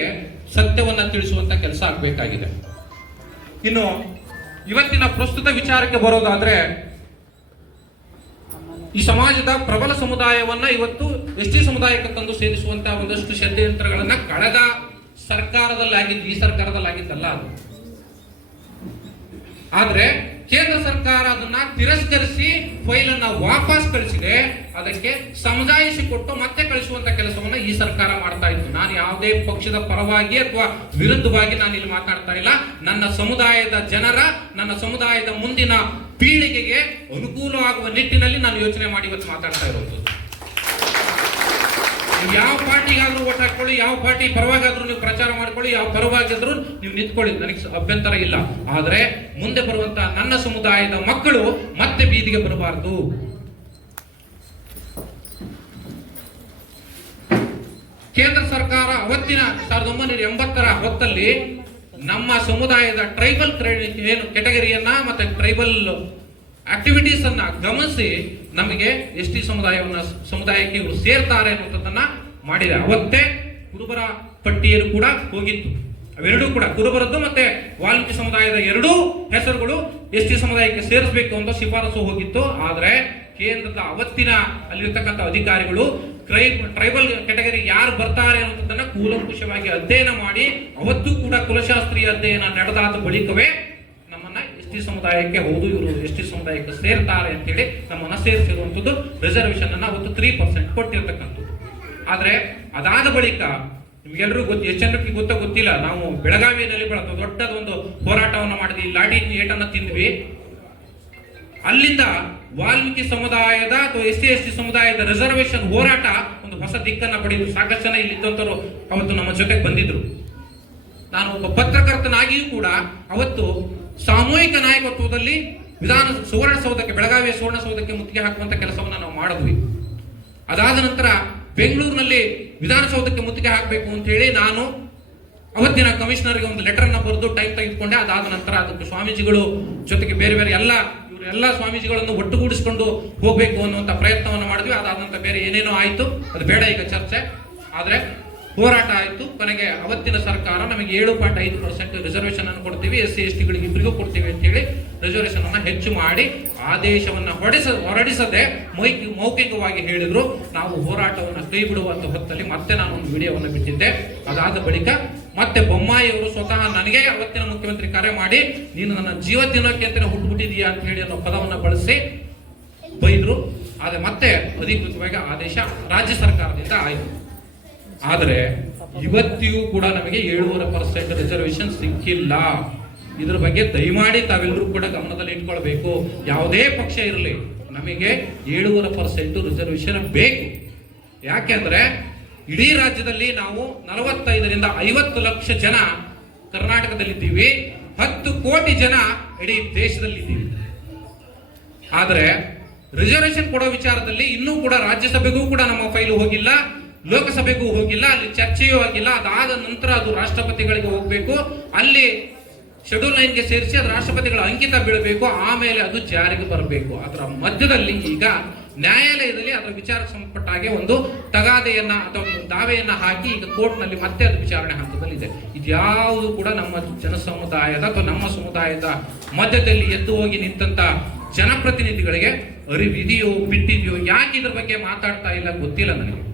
ಸತ್ಯವನ್ನ ತಿಳಿಸುವಂತ ಕೆಲಸ ಆಗಬೇಕಾಗಿದೆ. ಇನ್ನು ಇವತ್ತಿನ ಪ್ರಸ್ತುತ ವಿಚಾರಕ್ಕೆ ಬರೋದಾದ್ರೆ, ಈ ಸಮಾಜದ ಪ್ರಬಲ ಸಮುದಾಯವನ್ನ ಇವತ್ತು ಎಸ್ ಟಿ ಸಮುದಾಯಕ್ಕೆ ತಂದು ಸೇರಿಸುವಂತಹ ಒಂದಷ್ಟು ಷಡ್ಯಂತ್ರಗಳನ್ನ ಕಳೆದ ಸರ್ಕಾರದಲ್ಲಿ ಆಗಿದ್ದು ಈ ಸರ್ಕಾರದಲ್ಲಿ ಆಗಿದ್ದಲ್ಲ ಅದು. ಆದ್ರೆ ಕೇಂದ್ರ ಸರ್ಕಾರ ಅದನ್ನ ತಿರಸ್ಕರಿಸಿ ಫೈಲ್ ಅನ್ನ ವಾಪಸ್ ಕಳಿಸಿದೆ. ಅದಕ್ಕೆ ಸಮಜಾಯಿಸಿ ಕೊಟ್ಟು ಮತ್ತೆ ಕಳಿಸುವಂತ ಕೆಲಸವನ್ನ ಈ ಸರ್ಕಾರ ಮಾಡ್ತಾ ಇತ್ತು. ನಾನು ಯಾವುದೇ ಪಕ್ಷದ ಪರವಾಗಿ ಅಥವಾ ವಿರುದ್ಧವಾಗಿ ನಾನು ಇಲ್ಲಿ ಮಾತಾಡ್ತಾ ಇಲ್ಲ. ನನ್ನ ಸಮುದಾಯದ ಜನರ, ನನ್ನ ಸಮುದಾಯದ ಮುಂದಿನ ಪೀಳಿಗೆಗೆ ಅನುಕೂಲವಾಗುವ ನಿಟ್ಟಿನಲ್ಲಿ ನಾನು ಯೋಚನೆ ಮಾಡಿ ಇವತ್ತು ಮಾತಾಡ್ತಾ ಇರೋದು ಯಾವ ಪಾರ್ಟಿಗಾದ್ರೂ ಓಟ್ ಹಾಕೊಳ್ಳಿ ಯಾವ ಪಾರ್ಟಿ ಪರವಾಗಾದ್ರೂ ನೀವು ಪ್ರಚಾರ ಮಾಡ್ಕೊಳ್ಳಿ, ಯಾವ ಪರವಾಗಿದ್ರು ನೀವು ನಿಂತ್ಕೊಳ್ಳಿ. ನನಗೆ ಅಭ್ಯಂತರ ಇಲ್ಲ. ಆದ್ರೆ ಮುಂದೆ ಬರುವಂತ ನನ್ನ ಸಮುದಾಯದ ಮಕ್ಕಳು ಮತ್ತೆ ಬೀದಿಗೆ ಬರಬಾರದು. ಕೇಂದ್ರ ಸರ್ಕಾರ ಅವತ್ತಿನ ಸಾವಿರದ ಒಂಬೈನೂರ ಎಂಬತ್ತರ ಹೊತ್ತಲ್ಲಿ ನಮ್ಮ ಸಮುದಾಯದ ಟ್ರೈಬಲ್ ಏನು ಕೆಟಗರಿಯನ್ನ ಮತ್ತೆ ಟ್ರೈಬಲ್ ಆಕ್ಟಿವಿಟೀಸ್ ಅನ್ನ ಗಮನಿಸಿ ನಮಗೆ ಎಸ್ ಟಿ ಸಮುದಾಯವನ್ನ, ಸಮುದಾಯಕ್ಕೆ ಇವರು ಸೇರ್ತಾರೆ ಅನ್ನುವಂಥದ್ದನ್ನ ಮಾಡಿದೆ. ಅವತ್ತೇ ಕುರುಬರ ಪಟ್ಟಿಯಲ್ಲಿ ಕೂಡ ಹೋಗಿತ್ತು. ಅವೆರಡೂ ಕೂಡ ಕುರುಬರದ್ದು ಮತ್ತೆ ವಾಲ್ಮೀಕಿ ಸಮುದಾಯದ ಎರಡೂ ಹೆಸರುಗಳು ಎಸ್ ಟಿ ಸಮುದಾಯಕ್ಕೆ ಸೇರಿಸಬೇಕು ಅಂತ ಶಿಫಾರಸು ಹೋಗಿತ್ತು. ಆದರೆ ಕೇಂದ್ರದ ಅವತ್ತಿನ ಅಲ್ಲಿರ್ತಕ್ಕಂಥ ಅಧಿಕಾರಿಗಳು ಟ್ರೈಬ್ ಟ್ರೈಬಲ್ ಕ್ಯಾಟಗರಿ ಯಾರು ಬರ್ತಾರೆ ಅನ್ನೋದನ್ನ ಕೂಲಂಕುಷವಾಗಿ ಅಧ್ಯಯನ ಮಾಡಿ, ಅವತ್ತು ಕೂಡ ಕುಲಶಾಸ್ತ್ರೀಯ ಅಧ್ಯಯನ ನಡೆದಾದ ಬಳಿಕವೇ ಟಿ ಸಮುದಾಯಕ್ಕೆ ಹೌದು ಇವರು ಎಸ್ ಟಿ ಸಮುದಾಯಕ್ಕೆ ಸೇರ್ತಾರೆ ಅಂತೇಳಿ ನಮ್ಮನ್ನ ಸೇರಿಸಿರುವಂತದ್ದು ರಿಸರ್ವೇಶನ್ ಅನ್ನ ಅವತ್ತು ತ್ರೀ ಪರ್ಸೆಂಟ್ ಕೊಟ್ಟಿರ್ತಕ್ಕಂಥದ್ದು. ಆದ್ರೆ ಅದಾದ ಬಳಿಕ ನಿಮ್ಗೆಲ್ಲರೂ ಗೊತ್ತು, ಎಷ್ಟು ಗೊತ್ತೋ ಗೊತ್ತಿಲ್ಲ. ನಾವು ಬೆಳಗಾವಿಯಲ್ಲಿ ಬೆಳೆದ ದೊಡ್ಡದೊಂದು ಹೋರಾಟವನ್ನು ಮಾಡಿದ್ವಿ. ಲಾಠಿ ಏಟನ್ನ ತಿಂದ್ವಿ. ಅಲ್ಲಿಂದ ವಾಲ್ಮೀಕಿ ಸಮುದಾಯದ ಅಥವಾ ಎಸ್ ಸಿ ಎಸ್ ಟಿ ಸಮುದಾಯದ ರಿಸರ್ವೇಶನ್ ಹೋರಾಟ ಒಂದು ಹೊಸ ದಿಕ್ಕನ್ನ ಪಡೆದು ಸಾಕಷ್ಟು ಜನ ಇಲ್ಲಿ ಇದ್ದಂಥವ್ರು ಅವತ್ತು ನಮ್ಮ ಜೊತೆಗೆ ಬಂದಿದ್ರು. ನಾನು ಒಬ್ಬ ಪತ್ರಕರ್ತನಾಗಿಯೂ ಕೂಡ ಅವತ್ತು ಸಾಮೂಹಿಕ ನಾಯಕತ್ವದಲ್ಲಿ ವಿಧಾನ ಸುವರ್ಣಸೌಧಕ್ಕೆ, ಬೆಳಗಾವಿಯ ಸುವರ್ಣಸೌಧಕ್ಕೆ ಮುತ್ತಿಗೆ ಹಾಕುವಂತ ಕೆಲಸವನ್ನು ನಾವು ಮಾಡಿದ್ವಿ. ಅದಾದ ನಂತರ ಬೆಂಗಳೂರಿನಲ್ಲಿ ವಿಧಾನಸೌಧಕ್ಕೆ ಮುತ್ತಿಗೆ ಹಾಕಬೇಕು ಅಂತ ಹೇಳಿ ನಾನು ಅವತ್ತಿನ ಕಮಿಷನರ್ಗೆ ಒಂದು ಲೆಟರ್ ಅನ್ನ ಬರೆದು ಟೈಮ್ ತೆಗೆದುಕೊಂಡೆ. ಅದಾದ ನಂತರ ಅದಕ್ಕೆ ಸ್ವಾಮೀಜಿಗಳು ಜೊತೆಗೆ ಬೇರೆ ಬೇರೆ ಎಲ್ಲ ಇವರೆಲ್ಲ ಸ್ವಾಮೀಜಿಗಳನ್ನು ಒಟ್ಟುಗೂಡಿಸಿಕೊಂಡು ಹೋಗಬೇಕು ಅನ್ನುವಂತ ಪ್ರಯತ್ನವನ್ನು ಮಾಡಿದ್ವಿ. ಅದಾದ ನಂತರ ಬೇರೆ ಏನೇನೋ ಆಯಿತು. ಅದು ಬೇಡ ಈಗ ಚರ್ಚೆ. ಆದ್ರೆ ಹೋರಾಟ ಆಯಿತು. ಕೊನೆಗೆ ಅವತ್ತಿನ ಸರ್ಕಾರ ನಮಗೆ ಏಳು ಪಾಯಿಂಟ್ ಐದು ಪರ್ಸೆಂಟ್ ರಿಸರ್ವೇಷನ್ ಅನ್ನು ಕೊಡ್ತೀವಿ. ಎಸ್ ಸಿ, ಎಸ್ ಟಿಗಳಿಗೆ ಇಬ್ಬರಿಗೂ ಕೊಡ್ತೀವಿ ಅಂತ ಹೇಳಿ ಅನ್ನು ಹೆಚ್ಚು ಮಾಡಿ ಆದೇಶವನ್ನು ಹೊಡೆಸ ಹೊರಡಿಸದೆ ಮೈಕ್ ಮೌಖಿಕವಾಗಿ ಹೇಳಿದ್ರು. ನಾವು ಹೋರಾಟವನ್ನು ಕೈ ಬಿಡುವಂತ ಹೊತ್ತಲ್ಲಿ ಮತ್ತೆ ನಾನು ಒಂದು ವಿಡಿಯೋವನ್ನು ಬಿಟ್ಟಿದ್ದೆ. ಅದಾದ ಬಳಿಕ ಮತ್ತೆ ಬೊಮ್ಮಾಯಿ ಅವರು ಸ್ವತಃ ನನಗೆ ಅವತ್ತಿನ ಮುಖ್ಯಮಂತ್ರಿ ಕರೆ ಮಾಡಿ, ನೀನು ನನ್ನ ಜೀವ ತಿನ್ನೋಕೆ ಅಂತ ಹುಟ್ಟುಬಿಟ್ಟಿದೀಯಾ ಅಂತ ಹೇಳಿ ಅನ್ನೋ ಪದವನ್ನು ಬಳಸಿ ಬೈದ್ರು. ಆದರೆ ಮತ್ತೆ ಅಧಿಕೃತವಾಗಿ ಆದೇಶ ರಾಜ್ಯ ಸರ್ಕಾರದಿಂದ ಆಯಿತು. ಆದರೆ ಇವತ್ತಿಗೂ ಕೂಡ ನಮಗೆ ಏಳುವರೆ ಪರ್ಸೆಂಟ್ ರಿಸರ್ವೇಶನ್ ಸಿಕ್ಕಿಲ್ಲ. ಇದ್ರ ಬಗ್ಗೆ ದಯಮಾಡಿ ತಾವೆಲ್ಲರೂ ಕೂಡ ಗಮನದಲ್ಲಿ ಇಟ್ಕೊಳ್ಬೇಕು. ಯಾವುದೇ ಪಕ್ಷ ಇರಲಿ, ನಮಗೆ ಏಳುವರೆ ಪರ್ಸೆಂಟ್ ರಿಸರ್ವೇಶನ್ ಬೇಕು. ಯಾಕೆಂದ್ರೆ ಇಡೀ ರಾಜ್ಯದಲ್ಲಿ ನಾವು ನಲವತ್ತೈದರಿಂದ ಐವತ್ತು ಲಕ್ಷ ಜನ ಕರ್ನಾಟಕದಲ್ಲಿದ್ದೀವಿ. ಹತ್ತು ಕೋಟಿ ಜನ ಇಡೀ ದೇಶದಲ್ಲಿದ್ದೀವಿ. ಆದರೆ ರಿಸರ್ವೇಶನ್ ಕೊಡೋ ವಿಚಾರದಲ್ಲಿ ಇನ್ನೂ ಕೂಡ ರಾಜ್ಯಸಭೆಗೂ ಕೂಡ ನಮ್ಮ ಫೈಲು ಹೋಗಿಲ್ಲ. ಲೋಕಸಭೆಗೂ ಹೋಗಿಲ್ಲ, ಅಲ್ಲಿ ಚರ್ಚೆಯೂ ಆಗಿಲ್ಲ. ಅದಾದ ನಂತರ ಅದು ರಾಷ್ಟ್ರಪತಿಗಳಿಗೆ ಹೋಗಬೇಕು. ಅಲ್ಲಿ ಶೆಡ್ಯೂಲ್ ನೈನ್ಗೆ ಸೇರಿಸಿ ಅದು ರಾಷ್ಟ್ರಪತಿಗಳ ಅಂಕಿತ ಬೀಳಬೇಕು. ಆಮೇಲೆ ಅದು ಜಾರಿಗೆ ಬರಬೇಕು. ಅದರ ಮಧ್ಯದಲ್ಲಿ ಈಗ ನ್ಯಾಯಾಲಯದಲ್ಲಿ ಅದರ ವಿಚಾರ ಸಂಬಂಧಪಟ್ಟ ಹಾಗೆ ಒಂದು ತಗಾದೆಯನ್ನ ಅಥವಾ ದಾವೆಯನ್ನ ಹಾಕಿ ಈಗ ಕೋರ್ಟ್ನಲ್ಲಿ ಮತ್ತೆ ಅದು ವಿಚಾರಣೆ ಹಂತದಲ್ಲಿದೆ. ಇದ್ಯಾವುದು ಕೂಡ ನಮ್ಮ ಜನ ಸಮುದಾಯದ ಅಥವಾ ನಮ್ಮ ಸಮುದಾಯದ ಮಧ್ಯದಲ್ಲಿ ಎದ್ದು ಹೋಗಿ ನಿಂತ ಜನಪ್ರತಿನಿಧಿಗಳಿಗೆ ಅರಿವಿದೆಯೋ ಬಿಟ್ಟಿದೆಯೋ ಯಾಕೆ ಇದ್ರ ಬಗ್ಗೆ ಮಾತಾಡ್ತಾ ಇಲ್ಲ ಗೊತ್ತಿಲ್ಲ ನನಗೆ.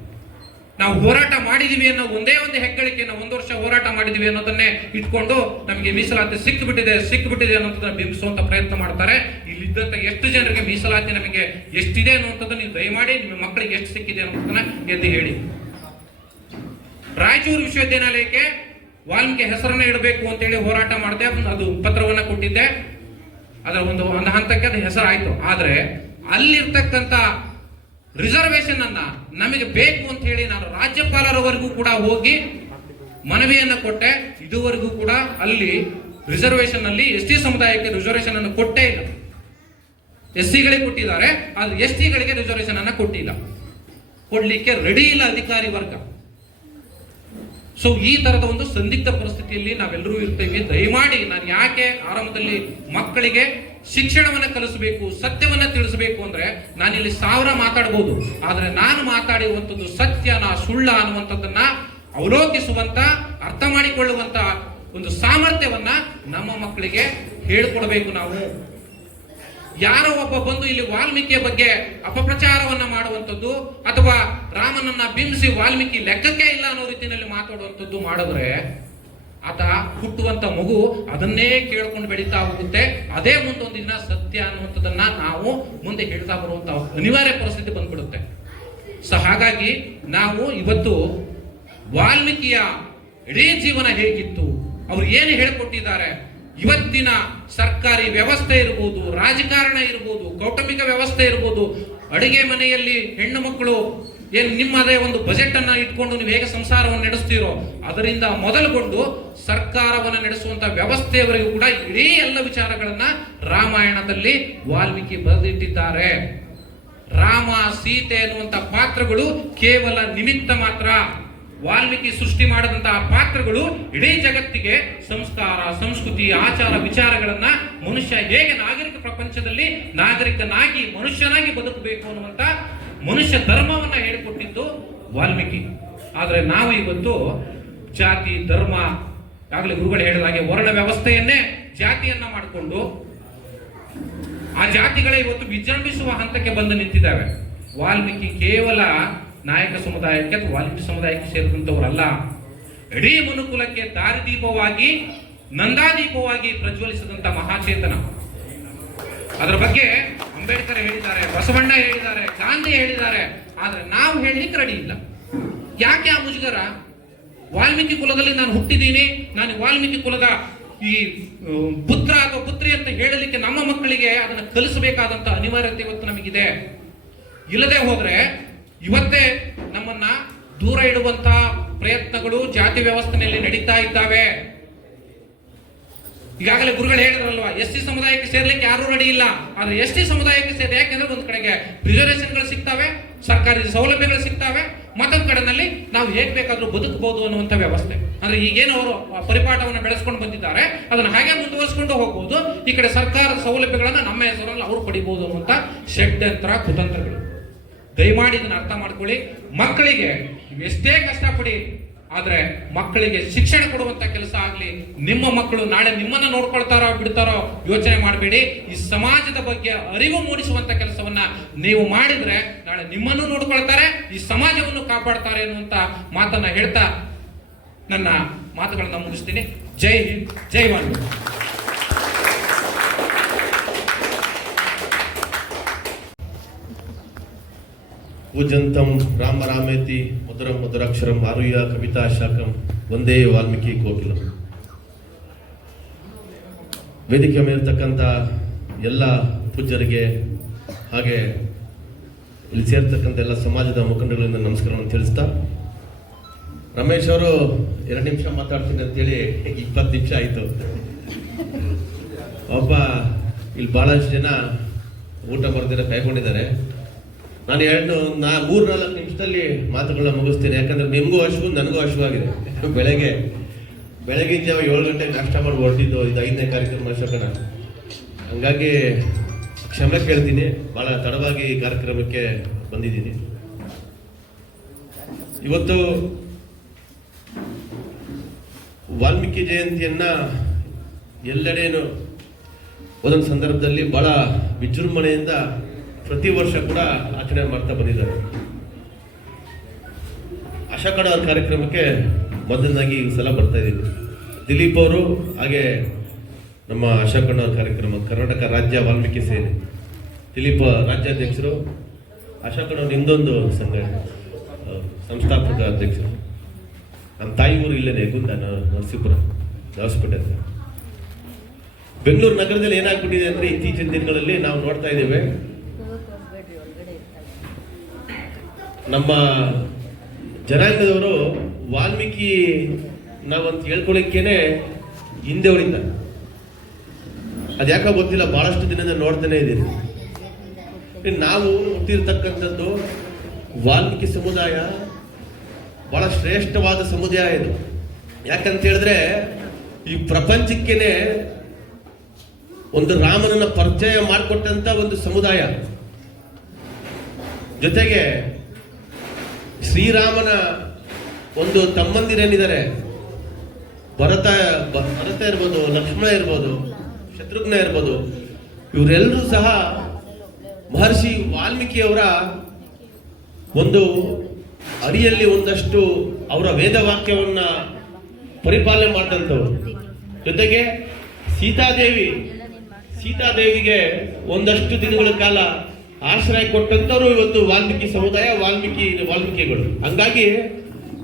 ನಾವು ಹೋರಾಟ ಮಾಡಿದೀವಿ ಅನ್ನೋ ಒಂದೇ ಒಂದು ಹೆಗ್ಗಳಿಕೆಯನ್ನು ಒಂದು ವರ್ಷ ಹೋರಾಟ ಮಾಡಿದೀವಿ ಅನ್ನೋದನ್ನೇ ಇಟ್ಕೊಂಡು ನಮಗೆ ಮೀಸಲಾತಿ ಸಿಕ್ಕಿಬಿಟ್ಟಿದೆ ಸಿಕ್ಕಿಬಿಟ್ಟಿದೆ ಅನ್ನೋದನ್ನ ಬಿಂಬಿಸುವಂತ ಪ್ರಯತ್ನ ಮಾಡ್ತಾರೆ. ಇಲ್ಲಿದ್ದಂತ ಎಷ್ಟು ಜನರಿಗೆ ಮೀಸಲಾತಿ ನಮಗೆ ಎಷ್ಟಿದೆ ಅನ್ನುವಂಥದ್ದು ನೀವು ದಯಮಾಡಿ ನಿಮ್ಮ ಮಕ್ಕಳಿಗೆ ಎಷ್ಟು ಸಿಕ್ಕಿದೆ ಅನ್ನೋದನ್ನ ಎದ್ದು ಹೇಳಿ. ರಾಯಚೂರು ವಿಶ್ವವಿದ್ಯಾನಿಲಯಕ್ಕೆ ವಾಲ್ಮೀಕಿ ಹೆಸರನ್ನ ಇಡಬೇಕು ಅಂತೇಳಿ ಹೋರಾಟ ಮಾಡಿದೆ, ಅದು ಪತ್ರವನ್ನ ಕೊಟ್ಟಿದ್ದೆ. ಅದರ ಒಂದು ಒಂದು ಹಂತಕ್ಕೆ ಅದು ಹೆಸರಾಯ್ತು. ಆದ್ರೆ ಅಲ್ಲಿರ್ತಕ್ಕಂಥ ರಿಸರ್ವೇಶನ್ ಅನ್ನ ನಮಗೆ ಬೇಕು ಅಂತ ಹೇಳಿ ನಾನು ರಾಜ್ಯಪಾಲರವರೆಗೂ ಕೂಡ ಹೋಗಿ ಮನವಿಯನ್ನು ಕೊಟ್ಟೆ. ಇದುವರೆಗೂ ಕೂಡ ಅಲ್ಲಿ ರಿಸರ್ವೇಶನ್ ಅಲ್ಲಿ ಎಸ್ ಟಿ ಸಮುದಾಯಕ್ಕೆ ರಿಸರ್ವೇಶನ್ ಅನ್ನು ಕೊಟ್ಟೇ ಇಲ್ಲ. ಎಸ್ ಸಿಗಳಿಗೆ ಕೊಟ್ಟಿದ್ದಾರೆ, ಆದ್ರೆ ಎಸ್ ಟಿಗಳಿಗೆ ರಿಸರ್ವೇಶನ್ ಅನ್ನ ಕೊಟ್ಟಿಲ್ಲ. ಕೊಡ್ಲಿಕ್ಕೆ ರೆಡಿ ಇಲ್ಲ ಅಧಿಕಾರಿ ವರ್ಗ. ಸೊ ಈ ತರದ ಒಂದು ಸಂದಿಗ್ಧ ಪರಿಸ್ಥಿತಿಯಲ್ಲಿ ನಾವೆಲ್ಲರೂ ಇರ್ತೇವೆ. ದಯಮಾಡಿ ನಾನು ಯಾಕೆ ಆರಂಭದಲ್ಲಿ ಮಕ್ಕಳಿಗೆ ಶಿಕ್ಷಣವನ್ನ ಕಲಿಸಬೇಕು, ಸತ್ಯವನ್ನ ತಿಳಿಸಬೇಕು ಅಂದ್ರೆ ನಾನಿಲ್ಲಿ ಸಾವಿರ ಮಾತಾಡ್ಬೋದು. ಆದರೆ ನಾನು ಮಾತಾಡಿರುವಂತದ್ದು ಸತ್ಯನ ಸುಳ್ಳ ಅನ್ನುವಂಥದ್ದನ್ನ ಅವಲೋಕಿಸುವಂತ, ಅರ್ಥ ಮಾಡಿಕೊಳ್ಳುವಂತ ಒಂದು ಸಾಮರ್ಥ್ಯವನ್ನ ನಮ್ಮ ಮಕ್ಕಳಿಗೆ ಹೇಳ್ಕೊಡ್ಬೇಕು ನಾವು. ಯಾರೋ ಒಬ್ಬ ಬಂದು ಇಲ್ಲಿ ವಾಲ್ಮೀಕಿಯ ಬಗ್ಗೆ ಅಪಪ್ರಚಾರವನ್ನ ಮಾಡುವಂಥದ್ದು ಅಥವಾ ರಾಮನನ್ನ ಬಿಂಬಿಸಿ ವಾಲ್ಮೀಕಿ ಲೆಕ್ಕಕ್ಕೆ ಇಲ್ಲ ಅನ್ನೋ ರೀತಿಯಲ್ಲಿ ಮಾತಾಡುವಂಥದ್ದು ಮಾಡಿದ್ರೆ ಆತ ಹುಟ್ಟುವಂತ ಮಗು ಅದನ್ನೇ ಕೇಳ್ಕೊಂಡು ಬೆಳೀತಾ ಹೋಗುತ್ತೆ. ಅದೇ ಮುಂದೊಂದು ದಿನ ಸತ್ಯ ಅನ್ನುವಂಥದ್ದನ್ನ ನಾವು ಮುಂದೆ ಹೇಳ್ತಾ ಬರುವಂತ ಅನಿವಾರ್ಯ ಪರಿಸ್ಥಿತಿ ಬಂದ್ಬಿಡುತ್ತೆ. ಸೊ ಹಾಗಾಗಿ ನಾವು ಇವತ್ತು ವಾಲ್ಮೀಕಿಯ ಇಡೀ ಜೀವನ ಹೇಗಿತ್ತು, ಅವ್ರು ಏನು ಹೇಳಿಕೊಟ್ಟಿದ್ದಾರೆ, ಇವತ್ತಿನ ಸರ್ಕಾರಿ ವ್ಯವಸ್ಥೆ ಇರ್ಬೋದು, ರಾಜಕಾರಣ ಇರ್ಬೋದು, ಕೌಟುಂಬಿಕ ವ್ಯವಸ್ಥೆ ಇರ್ಬೋದು, ಅಡಿಗೆ ಮನೆಯಲ್ಲಿ ಹೆಣ್ಣು ಮಕ್ಕಳು ಏನ್ ನಿಮ್ಮದೇ ಒಂದು ಬಜೆಟ್ ಅನ್ನ ಇಟ್ಕೊಂಡು ನೀವು ಹೇಗೆ ಸಂಸಾರವನ್ನು ನಡೆಸ್ತೀರೋ ಅದರಿಂದ ಮೊದಲುಗೊಂಡು ಸರ್ಕಾರವನ್ನು ನಡೆಸುವಂತ ವ್ಯವಸ್ಥೆಯವರೆಗೂ ಕೂಡ ಇಡೀ ಎಲ್ಲ ವಿಚಾರಗಳನ್ನ ರಾಮಾಯಣದಲ್ಲಿ ವಾಲ್ಮೀಕಿ ಬರೆದಿಟ್ಟಿದ್ದಾರೆ. ರಾಮ, ಸೀತೆ ಅನ್ನುವಂತ ಪಾತ್ರಗಳು ಕೇವಲ ನಿಮಿತ್ತ ಮಾತ್ರ. ವಾಲ್ಮೀಕಿ ಸೃಷ್ಟಿ ಮಾಡಿದಂತಹ ಪಾತ್ರಗಳು ಇಡೀ ಜಗತ್ತಿಗೆ ಸಂಸ್ಕಾರ, ಸಂಸ್ಕೃತಿ, ಆಚಾರ, ವಿಚಾರಗಳನ್ನ ಮನುಷ್ಯ ಹೇಗೆ ನಾಗರಿಕ ಪ್ರಪಂಚದಲ್ಲಿ ನಾಗರಿಕನಾಗಿ ಮನುಷ್ಯನಾಗಿ ಬದುಕಬೇಕು ಅನ್ನುವಂತ ಮನುಷ್ಯ ಧರ್ಮವನ್ನ ಹೇಳಿಕೊಟ್ಟಿದ್ದು ವಾಲ್ಮೀಕಿ. ಆದರೆ ನಾವು ಇವತ್ತು ಜಾತಿ, ಧರ್ಮ, ಆಗಲೇ ಗುರುಗಳು ಹೇಳಿದ ಹಾಗೆ ವರ್ಣ ವ್ಯವಸ್ಥೆಯನ್ನೇ ಜಾತಿಯನ್ನ ಮಾಡಿಕೊಂಡು ಆ ಜಾತಿಗಳೇ ಇವತ್ತು ವಿಜೃಂಭಿಸುವ ಹಂತಕ್ಕೆ ಬಂದು ನಿಂತಿದ್ದಾವೆ. ವಾಲ್ಮೀಕಿ ಕೇವಲ ನಾಯಕ ಸಮುದಾಯಕ್ಕೆ ಅಥವಾ ವಾಲ್ಮೀಕಿ ಸಮುದಾಯಕ್ಕೆ ಸೇರಿದಂತವರಲ್ಲ ಇಡೀ ಮನುಕುಲಕ್ಕೆ ದಾರಿದೀಪವಾಗಿ, ನಂದಾದೀಪವಾಗಿ ಪ್ರಜ್ವಲಿಸಿದಂತ ಮಹಾಚೇತನ. ಅದರ ಬಗ್ಗೆ ಅಂಬೇಡ್ಕರ್ ಹೇಳಿದ್ದಾರೆ, ಬಸವಣ್ಣ ಹೇಳಿದ್ದಾರೆ, ಗಾಂಧಿ ಹೇಳಿದ್ದಾರೆ, ಆದ್ರೆ ನಾವು ಹೇಳಲಿಕ್ಕೆ ರೆಡಿ ಇಲ್ಲ. ಯಾಕೆ ಆ ಮುಜುಗರ? ವಾಲ್ಮೀಕಿ ಕುಲದಲ್ಲಿ ನಾನು ಹುಟ್ಟಿದ್ದೀನಿ, ನಾನು ವಾಲ್ಮೀಕಿ ಕುಲದ ಈ ಪುತ್ರ ಅಥವಾ ಪುತ್ರಿ ಅಂತ ಹೇಳಲಿಕ್ಕೆ ನಮ್ಮ ಮಕ್ಕಳಿಗೆ ಅದನ್ನು ಕಲಿಸಬೇಕಾದಂತ ಅನಿವಾರ್ಯತೆ ಇವತ್ತು ನಮಗಿದೆ. ಇಲ್ಲದೆ ಹೋದ್ರೆ ಇವತ್ತೇ ನಮ್ಮನ್ನ ದೂರ ಇಡುವಂತ ಪ್ರಯತ್ನಗಳು ಜಾತಿ ವ್ಯವಸ್ಥೆಯಲ್ಲಿ ನಡೀತಾ ಇದ್ದಾವೆ. ಈಗಾಗಲೇ ಗುರುಗಳು ಹೇಳಿದ್ರಲ್ವಾ, ಎಸ್ ಟಿ ಸಮುದಾಯಕ್ಕೆ ಸೇರ್ಲಿಕ್ಕೆ ಯಾರು ರೆಡಿ ಇಲ್ಲ. ಆದ್ರೆ ಎಸ್ ಟಿ ಸಮುದಾಯಕ್ಕೆ ಸೇರಿ ಯಾಕೆಂದ್ರೆ ಒಂದು ಕಡೆಗೆ ರಿಸರ್ವೇಶನ್ಗಳು ಸಿಗ್ತವೆ ಸರ್ಕಾರಿ ಸೌಲಭ್ಯಗಳು ಸಿಗ್ತಾವೆ, ಮತ್ತೊಂದು ಕಡೆಯಲ್ಲಿ ನಾವು ಹೇಗ್ ಬೇಕಾದ್ರೂ ಬದುಕಬಹುದು ಅನ್ನುವಂತ ವ್ಯವಸ್ಥೆ. ಅಂದ್ರೆ ಈಗೇನು ಅವರು ಪರಿಪಾಠವನ್ನು ಬೆಳೆಸ್ಕೊಂಡು ಬಂದಿದ್ದಾರೆ, ಅದನ್ನ ಹಾಗೆ ಮುಂದುವರಿಸಿಕೊಂಡು ಹೋಗ್ಬೋದು, ಈ ಕಡೆ ಸರ್ಕಾರದ ಸೌಲಭ್ಯಗಳನ್ನು ನಮ್ಮ ಹೆಸರಲ್ಲಿ ಅವರು ಪಡಿಬಹುದು ಅನ್ನುವಂತ ಷಡ್ಯಂತ್ರ, ಕುತಂತ್ರಗಳು. ದಯಮಾಡಿ ಇದನ್ನು ಅರ್ಥ ಮಾಡ್ಕೊಳ್ಳಿ. ಮಕ್ಕಳಿಗೆ ಎಷ್ಟೇ ಕಷ್ಟಪಡಿ ಆದ್ರೆ ಮಕ್ಕಳಿಗೆ ಶಿಕ್ಷಣ ಕೊಡುವಂತ ಕೆಲಸ ಆಗಲಿ, ನಿಮ್ಮ ಮಕ್ಕಳು ನಾಳೆ ನಿಮ್ಮನ್ನ ನೋಡ್ಕೊಳ್ತಾರೋ ಬಿಡ್ತಾರೋ ಯೋಚನೆ ಮಾಡಬೇಡಿ. ಈ ಸಮಾಜದ ಬಗ್ಗೆ ಅರಿವು ಮೂಡಿಸುವಂತ ಕೆಲಸವನ್ನ ನೀವು ಮಾಡಿದ್ರೆ ನಾಳೆ ನಿಮ್ಮನ್ನು ನೋಡ್ಕೊಳ್ತಾರೆ, ಈ ಸಮಾಜವನ್ನು ಕಾಪಾಡ್ತಾರೆ ಅನ್ನುವಂತ ಮಾತನ್ನ ಹೇಳ್ತಾ ನನ್ನ ಮಾತುಗಳನ್ನ ಮುಗಿಸ್ತೀನಿ. ಜೈ ಹಿಂದ್, ಜೈ ವಾಲ್ಮೀಕಿ పూజంతం ರಾಮ ರಾಮೇತಿ ಮಧುರ ಮಧುರಾಕ್ಷರಂ ಆರುಯ್ಯ ಕವಿತಾ ಶಾಖಂ ಒಂದೇ ವಾಲ್ಮೀಕಿ ಕೋಕಿಲ. ವೇದಿಕೆ ಮೇಲಿರ್ತಕ್ಕಂಥ ಎಲ್ಲ ಪೂಜ್ಯರಿಗೆ ಹಾಗೆ ಇಲ್ಲಿ ಸೇರ್ತಕ್ಕಂಥ ಎಲ್ಲ ಸಮಾಜದ ಮುಖಂಡಗಳಿಂದ ನಮಸ್ಕಾರವನ್ನು ತಿಳಿಸ್ತಾ ರಮೇಶ್ ಅವರು ಎರಡು ನಿಮಿಷ ಮಾತಾಡ್ತೀನಿ ಅಂತೇಳಿ ಇಪ್ಪತ್ತು ನಿಮಿಷ ಆಯಿತು. ಒಬ್ಬ ಇಲ್ಲಿ ಭಾಳಷ್ಟು ಜನ ಊಟ ಬರ್ದಿರ ಕೈಗೊಂಡಿದ್ದಾರೆ. ನಾನು ಎರಡು, ನಾ ಮೂರು ನಾಲ್ಕು ನಿಮಿಷದಲ್ಲಿ ಮಾತುಗಳನ್ನ ಮುಗಿಸ್ತೀನಿ. ಯಾಕಂದ್ರೆ ನಿಮಗೂ ಹಶು ನನಗೂ ಹಶುವಾಗಿದೆ ಬೆಳಗ್ಗೆ, ಬೆಳಗಿನ ಜಾವ ಏಳು ಗಂಟೆಗೆ ನಾಷ್ಟ ಮಾಡಿ ಹೊರಟಿದ್ದು ಇದು ಐದನೇ ಕಾರ್ಯಕ್ರಮ ಅಶೋಕನ ಹಂಗಾಗಿ ಕ್ಷಮೆ ಕೇಳ್ತೀನಿ. ಭಾಳ ತಡವಾಗಿ ಈ ಕಾರ್ಯಕ್ರಮಕ್ಕೆ ಬಂದಿದ್ದೀನಿ. ಇವತ್ತು ವಾಲ್ಮೀಕಿ ಜಯಂತಿಯನ್ನ ಎಲ್ಲೆಡೆಯೂ ಒಂದೊಂದು ಸಂದರ್ಭದಲ್ಲಿ ಬಹಳ ವಿಜೃಂಭಣೆಯಿಂದ ಪ್ರತಿ ವರ್ಷ ಕೂಡ ಆಚರಣೆ ಮಾಡ್ತಾ ಬಂದಿದ್ದಾರೆ. ಅವ್ರ ಕಾರ್ಯಕ್ರಮಕ್ಕೆ ಮೊದಲನಾಗಿ ಈ ಸಲ ಬರ್ತಾ ಇದ್ದೀವಿ ದಿಲೀಪ್ ಅವರು ಹಾಗೆ ನಮ್ಮ ಅವ್ರ ಕಾರ್ಯಕ್ರಮ, ಕರ್ನಾಟಕ ರಾಜ್ಯ ವಾಲ್ಮೀಕಿ ಸೇನೆ. ದಿಲೀಪ್ ರಾಜ್ಯಾಧ್ಯಕ್ಷರು ಅವ್ರ ಇನ್ನೊಂದು ಸಂಘ, ಸಂಸ್ಥಾಪಕ ಅಧ್ಯಕ್ಷರು. ನಮ್ಮ ತಾಯಿ ಊರು ಇಲ್ಲೇ ಗುಂದ ನರಸೀಪುರ, ದಾವಸಪೇಟೆ ಅಂತ. ಬೆಂಗಳೂರು ನಗರದಲ್ಲಿ ಏನಾಗ್ಬಿಟ್ಟಿದೆ ಅಂದರೆ ಇತ್ತೀಚಿನ ದಿನಗಳಲ್ಲಿ ನಾವು ನೋಡ್ತಾ ಇದ್ದೇವೆ ನಮ್ಮ ಜನಾಂಗದವರು ವಾಲ್ಮೀಕಿ ನಾವಂತ ಹೇಳ್ಕೊಳಕ್ಕೇನೆ ಹಿಂದೆ ಉಳಿತಾರೆ ಅದ್ಯಾಕೋ ಗೊತ್ತಿಲ್ಲ, ಬಹಳಷ್ಟು ದಿನದಿಂದ ನೋಡ್ತಾನೆ ಇದ್ದೀರಿ. ನಾವು ಹುಟ್ಟಿರ್ತಕ್ಕಂಥದ್ದು ವಾಲ್ಮೀಕಿ ಸಮುದಾಯ, ಬಹಳ ಶ್ರೇಷ್ಠವಾದ ಸಮುದಾಯ ಇದು. ಯಾಕಂತ ಹೇಳಿದ್ರೆ ಈ ಪ್ರಪಂಚಕ್ಕೇನೆ ಒಂದು ರಾಮನನ್ನ ಪರಿಚಯ ಮಾಡಿಕೊಟ್ಟಂತ ಒಂದು ಸಮುದಾಯ. ಜೊತೆಗೆ ಶ್ರೀರಾಮನ ಒಂದು ತಮ್ಮಂದಿರೇನಿದ್ದಾರೆ? ಭರತ ಭರತ ಇರ್ಬೋದು, ಲಕ್ಷ್ಮಣ ಇರ್ಬೋದು, ಶತ್ರುಘ್ನ ಇರ್ಬೋದು ಇವರೆಲ್ಲರೂ ಸಹ ಮಹರ್ಷಿ ವಾಲ್ಮೀಕಿಯವರ ಒಂದು ಅಡಿಯಲ್ಲಿ ಒಂದಷ್ಟು ಅವರ ವೇದವಾಕ್ಯವನ್ನ ಪರಿಪಾಲನೆ ಮಾಡಿದಂಥವ್ರು. ಜೊತೆಗೆ ಸೀತಾದೇವಿ, ಸೀತಾದೇವಿಗೆ ಒಂದಷ್ಟು ದಿನಗಳ ಕಾಲ ಆಶ್ರಯ ಕೊಟ್ಟಂತವರು ಇವತ್ತು ವಾಲ್ಮೀಕಿ ಸಮುದಾಯ, ವಾಲ್ಮೀಕಿ ವಾಲ್ಮೀಕಿಗಳು. ಹಂಗಾಗಿ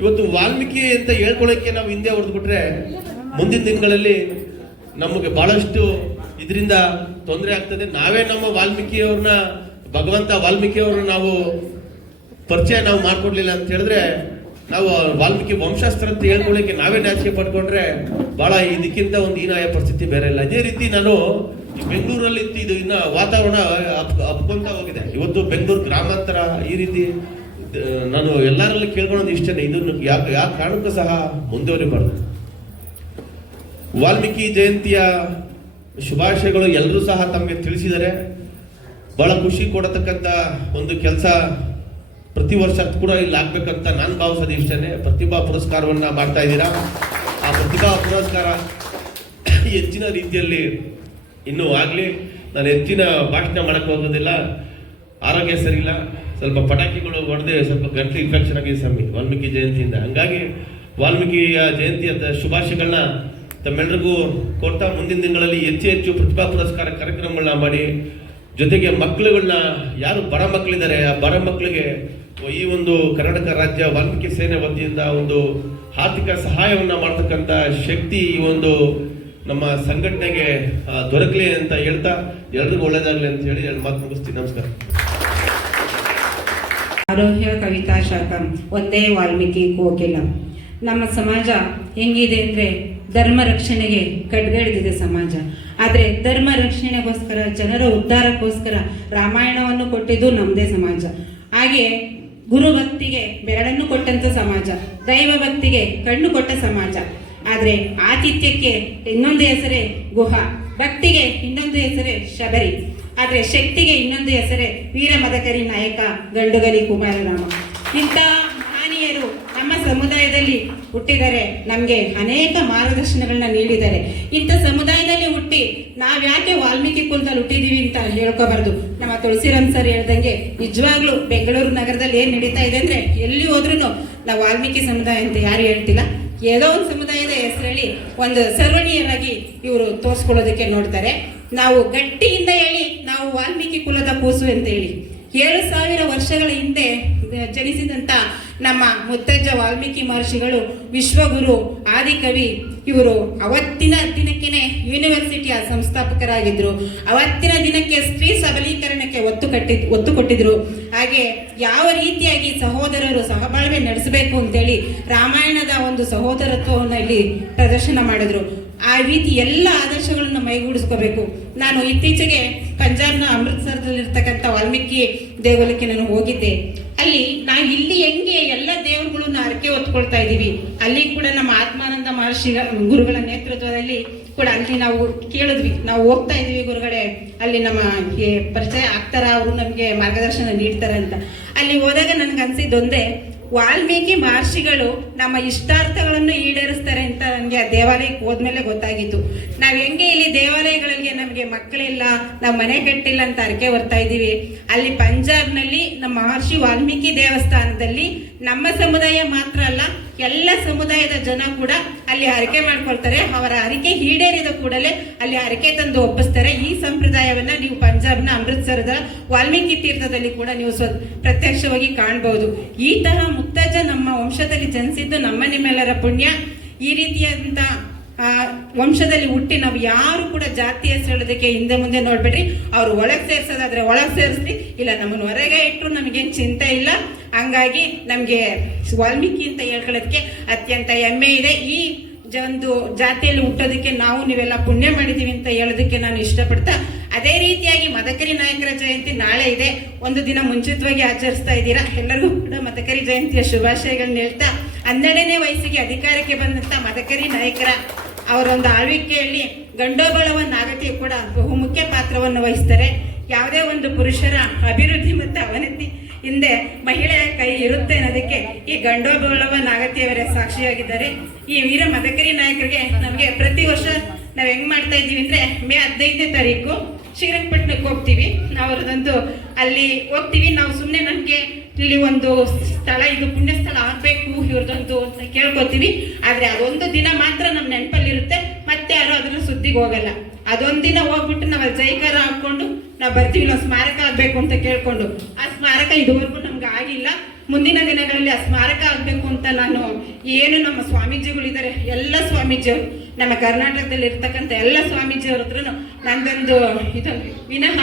ಇವತ್ತು ವಾಲ್ಮೀಕಿ ಅಂತ ಹೇಳ್ಕೊಳ್ಳೋಕೆ ನಾವು ಹಿಂದೆ ಹೊಡೆದ್ಬಿಟ್ರೆ ಮುಂದಿನ ದಿನಗಳಲ್ಲಿ ನಮಗೆ ಬಹಳಷ್ಟು ಇದರಿಂದ ತೊಂದರೆ ಆಗ್ತದೆ. ನಾವೇ ನಮ್ಮ ವಾಲ್ಮೀಕಿಯವ್ರನ್ನ, ಭಗವಂತ ವಾಲ್ಮೀಕಿಯವ್ರನ್ನ ನಾವು ಪರಿಚಯ ನಾವು ಮಾಡಿಕೊಡ್ಲಿಲ್ಲ ಅಂತ ಹೇಳಿದ್ರೆ ನಾವು ವಾಲ್ಮೀಕಿ ವಂಶಾಸ್ತ್ರ ಅಂತ ಹೇಳ್ಕೊಳ್ಳಿಕ್ಕೆ ನಾವೇ ನಾಚಿಕೆ ಪಡ್ಕೊಂಡ್ರೆ ಬಹಳ ಇದಕ್ಕಿಂತ ಒಂದು ಹೀನಾಯ ಪರಿಸ್ಥಿತಿ ಬೇರೆ ಇಲ್ಲ. ಅದೇ ರೀತಿ ನಾನು ಬೆಂಗಳೂರಲ್ಲಿ ಇದು ಇನ್ನು ವಾತಾವರಣ ಹಬ್ಕೊಂತ ಹೋಗಿದೆ. ಇವತ್ತು ಬೆಂಗಳೂರು ಗ್ರಾಮಾಂತರ ಈ ರೀತಿ ನಾನು ಎಲ್ಲರಲ್ಲಿ ಕೇಳ್ಕೊಳ್ಳೋದು ಇಷ್ಟನೇ. ಇದನ್ನು ಯಾಕೆ ಯಾವ ಕಾರಣಕ್ಕೂ ಸಹ ಮುಂದುವರಿಬಾರ್ದು ವಾಲ್ಮೀಕಿ ಜಯಂತಿಯ ಶುಭಾಶಯಗಳು ಎಲ್ಲರೂ ಸಹ ತಮಗೆ ತಿಳಿಸಿದರೆ, ಬಹಳ ಖುಷಿ ಕೊಡತಕ್ಕಂತ ಒಂದು ಕೆಲಸ ಪ್ರತಿ ವರ್ಷ ಕೂಡ ಇಲ್ಲಿ ಆಗ್ಬೇಕಂತ ನಾನು ಭಾವಿಸೋದು ಇಷ್ಟನೇ. ಪ್ರತಿಭಾ ಪುರಸ್ಕಾರವನ್ನು ಮಾಡ್ತಾ ಇದ್ದೀರಾ. ಆ ಪ್ರತಿಭಾ ಪುರಸ್ಕಾರ ಹೆಚ್ಚಿನ ರೀತಿಯಲ್ಲಿ ಇನ್ನೂ ಆಗಲಿ, ನಾನು ಹೆಚ್ಚಿನ ಭಾಷಣ ಮಾಡಕ್ಕೆ ಹೋಗೋದಿಲ್ಲ. ಆರೋಗ್ಯ ಸರಿಯಿಲ್ಲ ಸ್ವಲ್ಪ ಪಟಾಕಿಗಳು ಹೊಡೆದೇ ಸ್ವಲ್ಪ ಗಂಟ್ಲು ಇನ್ಫೆಕ್ಷನ್ ಆಗಿದೆ ಸ್ವಾಮಿ ವಾಲ್ಮೀಕಿ ಜಯಂತಿಯಿಂದ. ಹಂಗಾಗಿ ವಾಲ್ಮೀಕಿಯ ಜಯಂತಿ ಅಂತ ಶುಭಾಶಯಗಳನ್ನ ತಮ್ಮೆಲ್ಲರಿಗೂ ಕೊಡ್ತಾ ಮುಂದಿನ ದಿನಗಳಲ್ಲಿ ಹೆಚ್ಚು ಹೆಚ್ಚು ಪ್ರತಿಭಾ ಪುರಸ್ಕಾರ ಕಾರ್ಯಕ್ರಮಗಳನ್ನ ಮಾಡಿ, ಜೊತೆಗೆ ಮಕ್ಕಳುಗಳನ್ನ ಯಾರು ಬಡ ಮಕ್ಕಳಿದ್ದಾರೆ, ಆ ಬಡ ಮಕ್ಕಳಿಗೆ ಈ ಒಂದು ಕರ್ನಾಟಕ ರಾಜ್ಯ ವಾಲ್ಮೀಕಿ ಸೇನೆ ವತಿಯಿಂದ ಒಂದು ಆರ್ಥಿಕ ಸಹಾಯವನ್ನು ಮಾಡ್ತಕ್ಕಂಥ ಶಕ್ತಿ ಈ ಒಂದು ನಮ್ಮ ಸಂಘಟನೆಗೆ ದೊರಕಲಿ ಅಂತ ಹೇಳ್ತಾ ಎಲ್ರಿಗೂ ಒಳ್ಳೇದಾಗ್ಲಿ ಅಂತ ಹೇಳಿ ನಾನು ಮಾತು ಮುಗಿಸ್ತೀನಿ. ನಮಸ್ಕಾರ. ಆರೋಗ್ಯ ಕವಿತಾ ಶಾಖಂ, ಒಂದೇ ವಾಲ್ಮೀಕಿ ಕೋಕಿಲ. ನಮ್ಮ ಸಮಾಜ ಹೆಂಗಿದೆ ಅಂದರೆ ಧರ್ಮ ರಕ್ಷಣೆಗೆ ಕಡ್ಗಡಿದಿದೆ ಸಮಾಜ. ಆದರೆ ಧರ್ಮ ರಕ್ಷಣೆಗೋಸ್ಕರ, ಜನರ ಉದ್ಧಾರಕ್ಕೋಸ್ಕರ ರಾಮಾಯಣವನ್ನು ಕೊಟ್ಟಿದ್ದು ನಮ್ಮದೇ ಸಮಾಜ. ಹಾಗೆ ಗುರು ಭಕ್ತಿಗೆ ಬೆರಳನ್ನು ಕೊಟ್ಟಂತ ಸಮಾಜ, ದೈವ ಭಕ್ತಿಗೆ ಕಣ್ಣು ಕೊಟ್ಟ ಸಮಾಜ. ಆದರೆ ಆತಿಥ್ಯಕ್ಕೆ ಇನ್ನೊಂದು ಹೆಸರೇ ಗುಹ, ಭಕ್ತಿಗೆ ಇನ್ನೊಂದು ಹೆಸರೇ ಶಬರಿ. ಆದರೆ ಶಕ್ತಿಗೆ ಇನ್ನೊಂದು ಹೆಸರೇ ವೀರ ಮದಕರಿ ನಾಯಕ ಗಂಡುಗಲಿ ಕುಮಾರರಾಮ. ಇಂಥ ಮಹನೀಯರು ನಮ್ಮ ಸಮುದಾಯದಲ್ಲಿ ಹುಟ್ಟಿದರೆ, ನಮಗೆ ಅನೇಕ ಮಾರ್ಗದರ್ಶನಗಳನ್ನ ನೀಡಿದ್ದಾರೆ ಇಂಥ ಸಮುದಾಯದಲ್ಲಿ ಹುಟ್ಟಿ ನಾವ್ಯಾಕೆ ವಾಲ್ಮೀಕಿ ಕುಲದಲ್ಲಿ ಹುಟ್ಟಿದೀವಿ ಅಂತ ಹೇಳ್ಕೋಬಾರ್ದು. ನಮ್ಮ ತುಳಸಿರಾಮ್ ಸರ್ ಹೇಳ್ದಂಗೆ ನಿಜವಾಗ್ಲೂ ಬೆಂಗಳೂರು ನಗರದಲ್ಲಿ ಏನು ನಡೀತಾ ಇದೆ ಅಂದರೆ ಎಲ್ಲಿ ಹೋದ್ರೂ ನಾವು ವಾಲ್ಮೀಕಿ ಸಮುದಾಯ ಅಂತ ಯಾರು ಹೇಳ್ತಿಲ್ಲ. ಏನೋ ಒಂದು ಸಮುದಾಯದ ಹೆಸರಲ್ಲಿ ಒಂದು ಸರ್ವಣೀಯರಾಗಿ ಇವರು ತೋರಿಸ್ಕೊಳ್ಳೋದಕ್ಕೆ ನೋಡ್ತಾರೆ. ನಾವು ಗಟ್ಟಿಯಿಂದ ಹೇಳಿ ನಾವು ವಾಲ್ಮೀಕಿ ಕುಲದ ಕೂಸು ಅಂತ ಹೇಳಿ ಏಳು ಸಾವಿರ ವರ್ಷಗಳ ಹಿಂದೆ ಜನಿಸಿದಂಥ ನಮ್ಮ ಮುತ್ತಜ್ಜ ವಾಲ್ಮೀಕಿ ಮಹರ್ಷಿಗಳು ವಿಶ್ವಗುರು ಆದಿಕವಿ ಇವರು ಅವತ್ತಿನ ದಿನಕ್ಕೇನೆ ಯೂನಿವರ್ಸಿಟಿಯ ಸಂಸ್ಥಾಪಕರಾಗಿದ್ದರು ಅವತ್ತಿನ ದಿನಕ್ಕೆ ಸ್ತ್ರೀ ಸಬಲೀಕರಣಕ್ಕೆ ಒತ್ತು ಕಟ್ಟಿ, ಒತ್ತು ಕೊಟ್ಟಿದ್ರು. ಹಾಗೆ ಯಾವ ರೀತಿಯಾಗಿ ಸಹೋದರರು ಸಹಬಾಳ್ವೆ ನಡೆಸಬೇಕು ಅಂತೇಳಿ ರಾಮಾಯಣದ ಒಂದು ಸಹೋದರತ್ವವನ್ನು ಇಲ್ಲಿ ಪ್ರದರ್ಶನ ಮಾಡಿದ್ರು. ಆ ರೀತಿ ಎಲ್ಲ ಆದರ್ಶಗಳನ್ನು ಮೈಗೂಡಿಸ್ಕೋಬೇಕು. ನಾನು ಇತ್ತೀಚೆಗೆ ಪಂಜಾಬ್ನ ಅಮೃತ್ಸರದಲ್ಲಿರ್ತಕ್ಕಂಥ ವಾಲ್ಮೀಕಿ ದೇಗುಲಕ್ಕೆ ನಾನು ಹೋಗಿದ್ದೆ. ಅಲ್ಲಿ ನಾವು ಇಲ್ಲಿ ಹೆಂಗೆ ಎಲ್ಲ ದೇವರುಗಳನ್ನ ಹರಕೆ ಹೊತ್ಕೊಳ್ತಾ ಇದ್ದೀವಿ ಅಲ್ಲಿ ಕೂಡ ನಮ್ಮ ಆತ್ಮಾನಂದ ಮಹರ್ಷಿ ಗುರುಗಳ ನೇತೃತ್ವದಲ್ಲಿ ಕೂಡ ಅಲ್ಲಿ ನಾವು ಕೇಳಿದ್ವಿ. ನಾವು ಹೋಗ್ತಾ ಇದೀವಿ ಗುರುಗಳೇ, ಅಲ್ಲಿ ನಮ್ಮ ಪರಿಚಯ ಆಗ್ತಾರ, ಅವರು ನಮಗೆ ಮಾರ್ಗದರ್ಶನ ನೀಡ್ತಾರೆ ಅಂತ ಅಲ್ಲಿ ಹೋದಾಗ ನನ್ಗೆ ಅನ್ಸಿದ್ದೊಂದೇ ವಾಲ್ಮೀಕಿ ಮಹರ್ಷಿಗಳು ನಮ್ಮ ಇಷ್ಟಾರ್ಥಗಳನ್ನು ಈಡೇರಿಸ್ತಾರೆ ಅಂತ ನಮಗೆ ಆ ದೇವಾಲಯಕ್ಕೆ ಹೋದ್ಮೇಲೆ ಗೊತ್ತಾಗಿತ್ತು. ನಾವು ಹೆಂಗೆ ಇಲ್ಲಿ ದೇವಾಲಯಗಳಿಗೆ ನಮಗೆ ಮಕ್ಕಳಿಲ್ಲ ನಾವು ಮನೆ ಕಟ್ಟಿಲ್ಲ ಅಂತ ಅರಕೆ ಬರ್ತಾ ಇದ್ದೀವಿ. ಅಲ್ಲಿ ಪಂಜಾಬ್ನಲ್ಲಿ ನಮ್ಮ ಮಹರ್ಷಿ ವಾಲ್ಮೀಕಿ ದೇವಸ್ಥಾನದಲ್ಲಿ ನಮ್ಮ ಸಮುದಾಯ ಮಾತ್ರ ಅಲ್ಲ ಎಲ್ಲ ಸಮುದಾಯದ ಜನ ಕೂಡ ಅಲ್ಲಿ ಹರಕೆ ಮಾಡ್ಕೊಳ್ತಾರೆ. ಅವರ ಹರಕೆ ಈಡೇರಿದ ಕೂಡಲೇ ಅಲ್ಲಿ ಹರಕೆ ತಂದು ಒಪ್ಪಿಸ್ತಾರೆ. ಈ ಸಂಪ್ರದಾಯವನ್ನ ನೀವು ಪಂಜಾಬ್ನ ಅಮೃತ್ಸರದ ವಾಲ್ಮೀಕಿ ತೀರ್ಥದಲ್ಲಿ ಕೂಡ ನೀವು ಸ್ವ ಪ್ರತ್ಯಕ್ಷವಾಗಿ ಕಾಣಬಹುದು ಈ ತರಹ ಮುತ್ತಜ್ಜ ನಮ್ಮ ವಂಶದಲ್ಲಿ ಜನಿಸಿದ್ದು ನಮ್ಮ ನಿಮ್ಮೆಲ್ಲರ ಪುಣ್ಯ. ಈ ರೀತಿಯಾದಂಥ ವಂಶದಲ್ಲಿ ಹುಟ್ಟಿ ನಾವು ಯಾರು ಕೂಡ ಜಾತಿ ಹೆಸರು ಹೇಳೋದಕ್ಕೆ ಹಿಂದೆ ಮುಂದೆ ನೋಡ್ಬೇಡ್ರಿ. ಅವ್ರು ಒಳಗೆ ಸೇರ್ಸೋದಾದ್ರೆ ಒಳಗೆ ಸೇರಿಸ್ರಿ. ಇಲ್ಲ ನಮ್ಮನ್ನು ಹೊರಗೆ ಇಟ್ಟರು ನಮಗೇನು ಚಿಂತೆ ಇಲ್ಲ. ಹಂಗಾಗಿ ನಮಗೆ ವಾಲ್ಮೀಕಿ ಅಂತ ಹೇಳ್ಕೊಳ್ಳೋದಕ್ಕೆ ಅತ್ಯಂತ ಹೆಮ್ಮೆ ಇದೆ. ಈ ಒಂದು ಜಾತಿಯಲ್ಲಿ ಹುಟ್ಟೋದಕ್ಕೆ ನಾವು ನೀವೆಲ್ಲ ಪುಣ್ಯ ಮಾಡಿದ್ದೀವಿ ಅಂತ ಹೇಳೋದಕ್ಕೆ ನಾನು ಇಷ್ಟಪಡ್ತಾ, ಅದೇ ರೀತಿಯಾಗಿ ಮದಕರಿ ನಾಯಕರ ಜಯಂತಿ ನಾಳೆ ಇದೆ. ಒಂದು ದಿನ ಮುಂಚಿತವಾಗಿ ಆಚರಿಸ್ತಾ ಇದ್ದೀರಾ? ಎಲ್ಲರಿಗೂ ಕೂಡ ಮದಕರಿ ಜಯಂತಿಯ ಶುಭಾಶಯಗಳನ್ನ ಹೇಳ್ತಾ, ಹನ್ನೆರಡನೇ ವಯಸ್ಸಿಗೆ ಅಧಿಕಾರಕ್ಕೆ ಬಂದಂಥ ಮದಕರಿ ನಾಯಕರ ಅವರ ಒಂದು ಆಳ್ವಿಕೆಯಲ್ಲಿ ಗಂಡೋಬಳವ ನಾಗತಿ ಕೂಡ ಬಹುಮುಖ್ಯ ಪಾತ್ರವನ್ನು ವಹಿಸ್ತಾರೆ. ಯಾವುದೇ ಒಂದು ಪುರುಷರ ಅಭಿವೃದ್ಧಿ ಮತ್ತು ಅವನತಿ ಹಿಂದೆ ಮಹಿಳೆಯ ಕೈ ಇರುತ್ತೆ ಅನ್ನೋದಕ್ಕೆ ಈ ಗಂಡೋಬಳವ ನಾಗತಿಯವರೇ ಸಾಕ್ಷಿಯಾಗಿದ್ದಾರೆ. ಈ ವೀರ ಮದಕರಿ ನಾಯಕರಿಗೆ ನಮಗೆ ಪ್ರತಿ ವರ್ಷ ನಾವು ಹೆಂಗ್ ಮಾಡ್ತಾ ಇದ್ದೀವಿ ಅಂದ್ರೆ ಮೇ ಹದಿನೈದನೇ ತಾರೀಕು. ಶ್ರೀರಂಗಪಟ್ಟಣಕ್ಕೆ ಹೋಗ್ತೀವಿ. ನಾವು ಅದೊಂದು ಅಲ್ಲಿ ಹೋಗ್ತೀವಿ. ನಾವು ಸುಮ್ಮನೆ ನನಗೆ ಇಲ್ಲಿ ಒಂದು ಸ್ಥಳ, ಇದು ಪುಣ್ಯಸ್ಥಳ ಆಗಬೇಕು ಇವ್ರದೊಂದು ಅಂತ ಕೇಳ್ಕೊತೀವಿ. ಆದರೆ ಅದೊಂದು ದಿನ ಮಾತ್ರ ನಮ್ಮ ನೆನಪಲ್ಲಿರುತ್ತೆ. ಮತ್ತೆ ಯಾರು ಅದನ್ನ ಸುದ್ದಿಗೆ ಹೋಗಲ್ಲ. ಅದೊಂದು ದಿನ ಹೋಗ್ಬಿಟ್ಟು ನಾವು ಅಲ್ಲಿ ಜೈಕಾರ ಹಾಕ್ಕೊಂಡು ನಾವು ಬರ್ತೀವಿ. ನಾವು ಸ್ಮಾರಕ ಆಗಬೇಕು ಅಂತ ಕೇಳ್ಕೊಂಡು. ಆ ಸ್ಮಾರಕ ಇದುವರೆಗೂ ನಮ್ಗೆ ಆಗಿಲ್ಲ. ಮುಂದಿನ ದಿನಗಳಲ್ಲಿ ಆ ಸ್ಮಾರಕ ಆಗಬೇಕು ಅಂತ ನಾನು ಏನು ನಮ್ಮ ಸ್ವಾಮೀಜಿಗಳಿದ್ದಾರೆ. ಎಲ್ಲ ಸ್ವಾಮೀಜಿಯವರು ನಮ್ಮ ಕರ್ನಾಟಕದಲ್ಲಿ ಇರ್ತಕ್ಕಂಥ ಎಲ್ಲ ಸ್ವಾಮೀಜಿಯವ್ರ ಹತ್ರನು ನಂದೊಂದು ಇದು, ವಿನಃ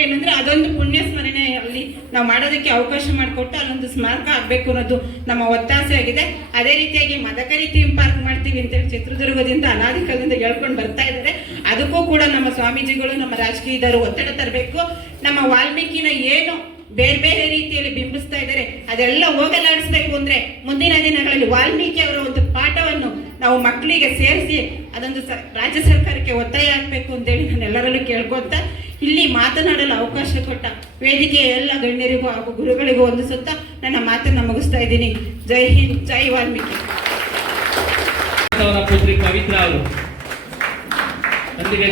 ಏನಂದ್ರೆ ಅದೊಂದು ಪುಣ್ಯ ಸ್ಮರಣೆ ಅಲ್ಲಿ ನಾವು ಮಾಡೋದಕ್ಕೆ ಅವಕಾಶ ಮಾಡಿಕೊಟ್ಟು ಅಲ್ಲೊಂದು ಸ್ಮಾರಕ ಆಗಬೇಕು ಅನ್ನೋದು ನಮ್ಮ ಒತ್ತಾಸೆ ಆಗಿದೆ. ಅದೇ ರೀತಿಯಾಗಿ ಮದಕರಿ ಥೀಮ್ ಪಾರ್ಕ್ ಮಾಡ್ತೀವಿ ಅಂತೇಳಿ ಚಿತ್ರದುರ್ಗದಿಂದ ಅನಾದಿ ಕಾಲದಿಂದ ಹೇಳ್ಕೊಂಡು ಬರ್ತಾ ಇದ್ದಾರೆ. ಅದಕ್ಕೂ ಕೂಡ ನಮ್ಮ ಸ್ವಾಮೀಜಿಗಳು, ನಮ್ಮ ರಾಜಕೀಯದವರು ಒತ್ತಡ ತರಬೇಕು. ನಮ್ಮ ವಾಲ್ಮೀಕಿನ ಏನು ಬೇರೆ ಬೇರೆ ರೀತಿಯಲ್ಲಿ ಬಿಂಬಿಸ್ತಾ ಇದ್ದಾರೆ. ಅದೆಲ್ಲ ಹೋಗಲಾಡಿಸ್ಬೇಕು ಅಂದ್ರೆ ಮುಂದಿನ ದಿನಗಳಲ್ಲಿ ವಾಲ್ಮೀಕಿ ಅವರ ಒಂದು ಪಾಠವನ್ನು ನಾವು ಮಕ್ಕಳಿಗೆ ಸೇರಿಸಿ ಅದೊಂದು ಸ, ರಾಜ್ಯ ಸರ್ಕಾರಕ್ಕೆ ಒತ್ತಾಯ ಆಗಬೇಕು ಅಂತೇಳಿ ನಾನು ಎಲ್ಲರಲ್ಲೂ ಕೇಳ್ಕೊತ ಇಲ್ಲಿ ಮಾತನಾಡಲು ಅವಕಾಶ ಕೊಟ್ಟ ವೇದಿಕೆಯ ಎಲ್ಲ ಗಣ್ಯರಿಗೂ ಹಾಗೂ ಗುರುಗಳಿಗೂ ಒಂದು ಸುತ್ತ ನನ್ನ ಮಾತನ್ನು ಮುಗಿಸ್ತಾ ಇದ್ದೀನಿ. ಜೈ ಹಿಂದ್, ಜೈ ವಾಲ್ಮೀಕಿ. ಪುತ್ರಿ ಪವಿತ್ರ ಅವರು.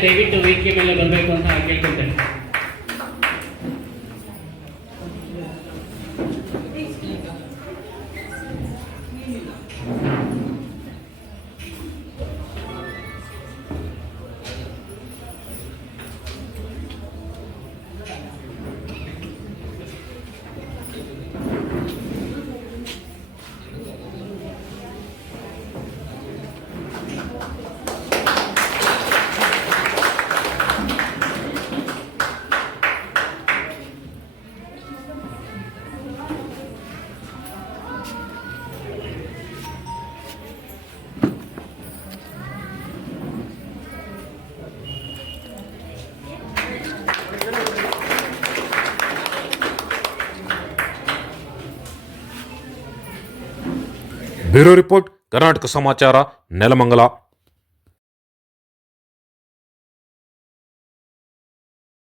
ದಯವಿಟ್ಟು ವೇದಿಕೆ ಮೇಲೆ ಬರಬೇಕು ಅಂತ ಕೇಳ್ಕೊಳ್ತೇನೆ ಬ್ಯೂರೋ ರಿಪೋರ್ಟ್ ಕರ್ನಾಟಕ ಸಮಾಚಾರ ನೆಲಮಂಗಲ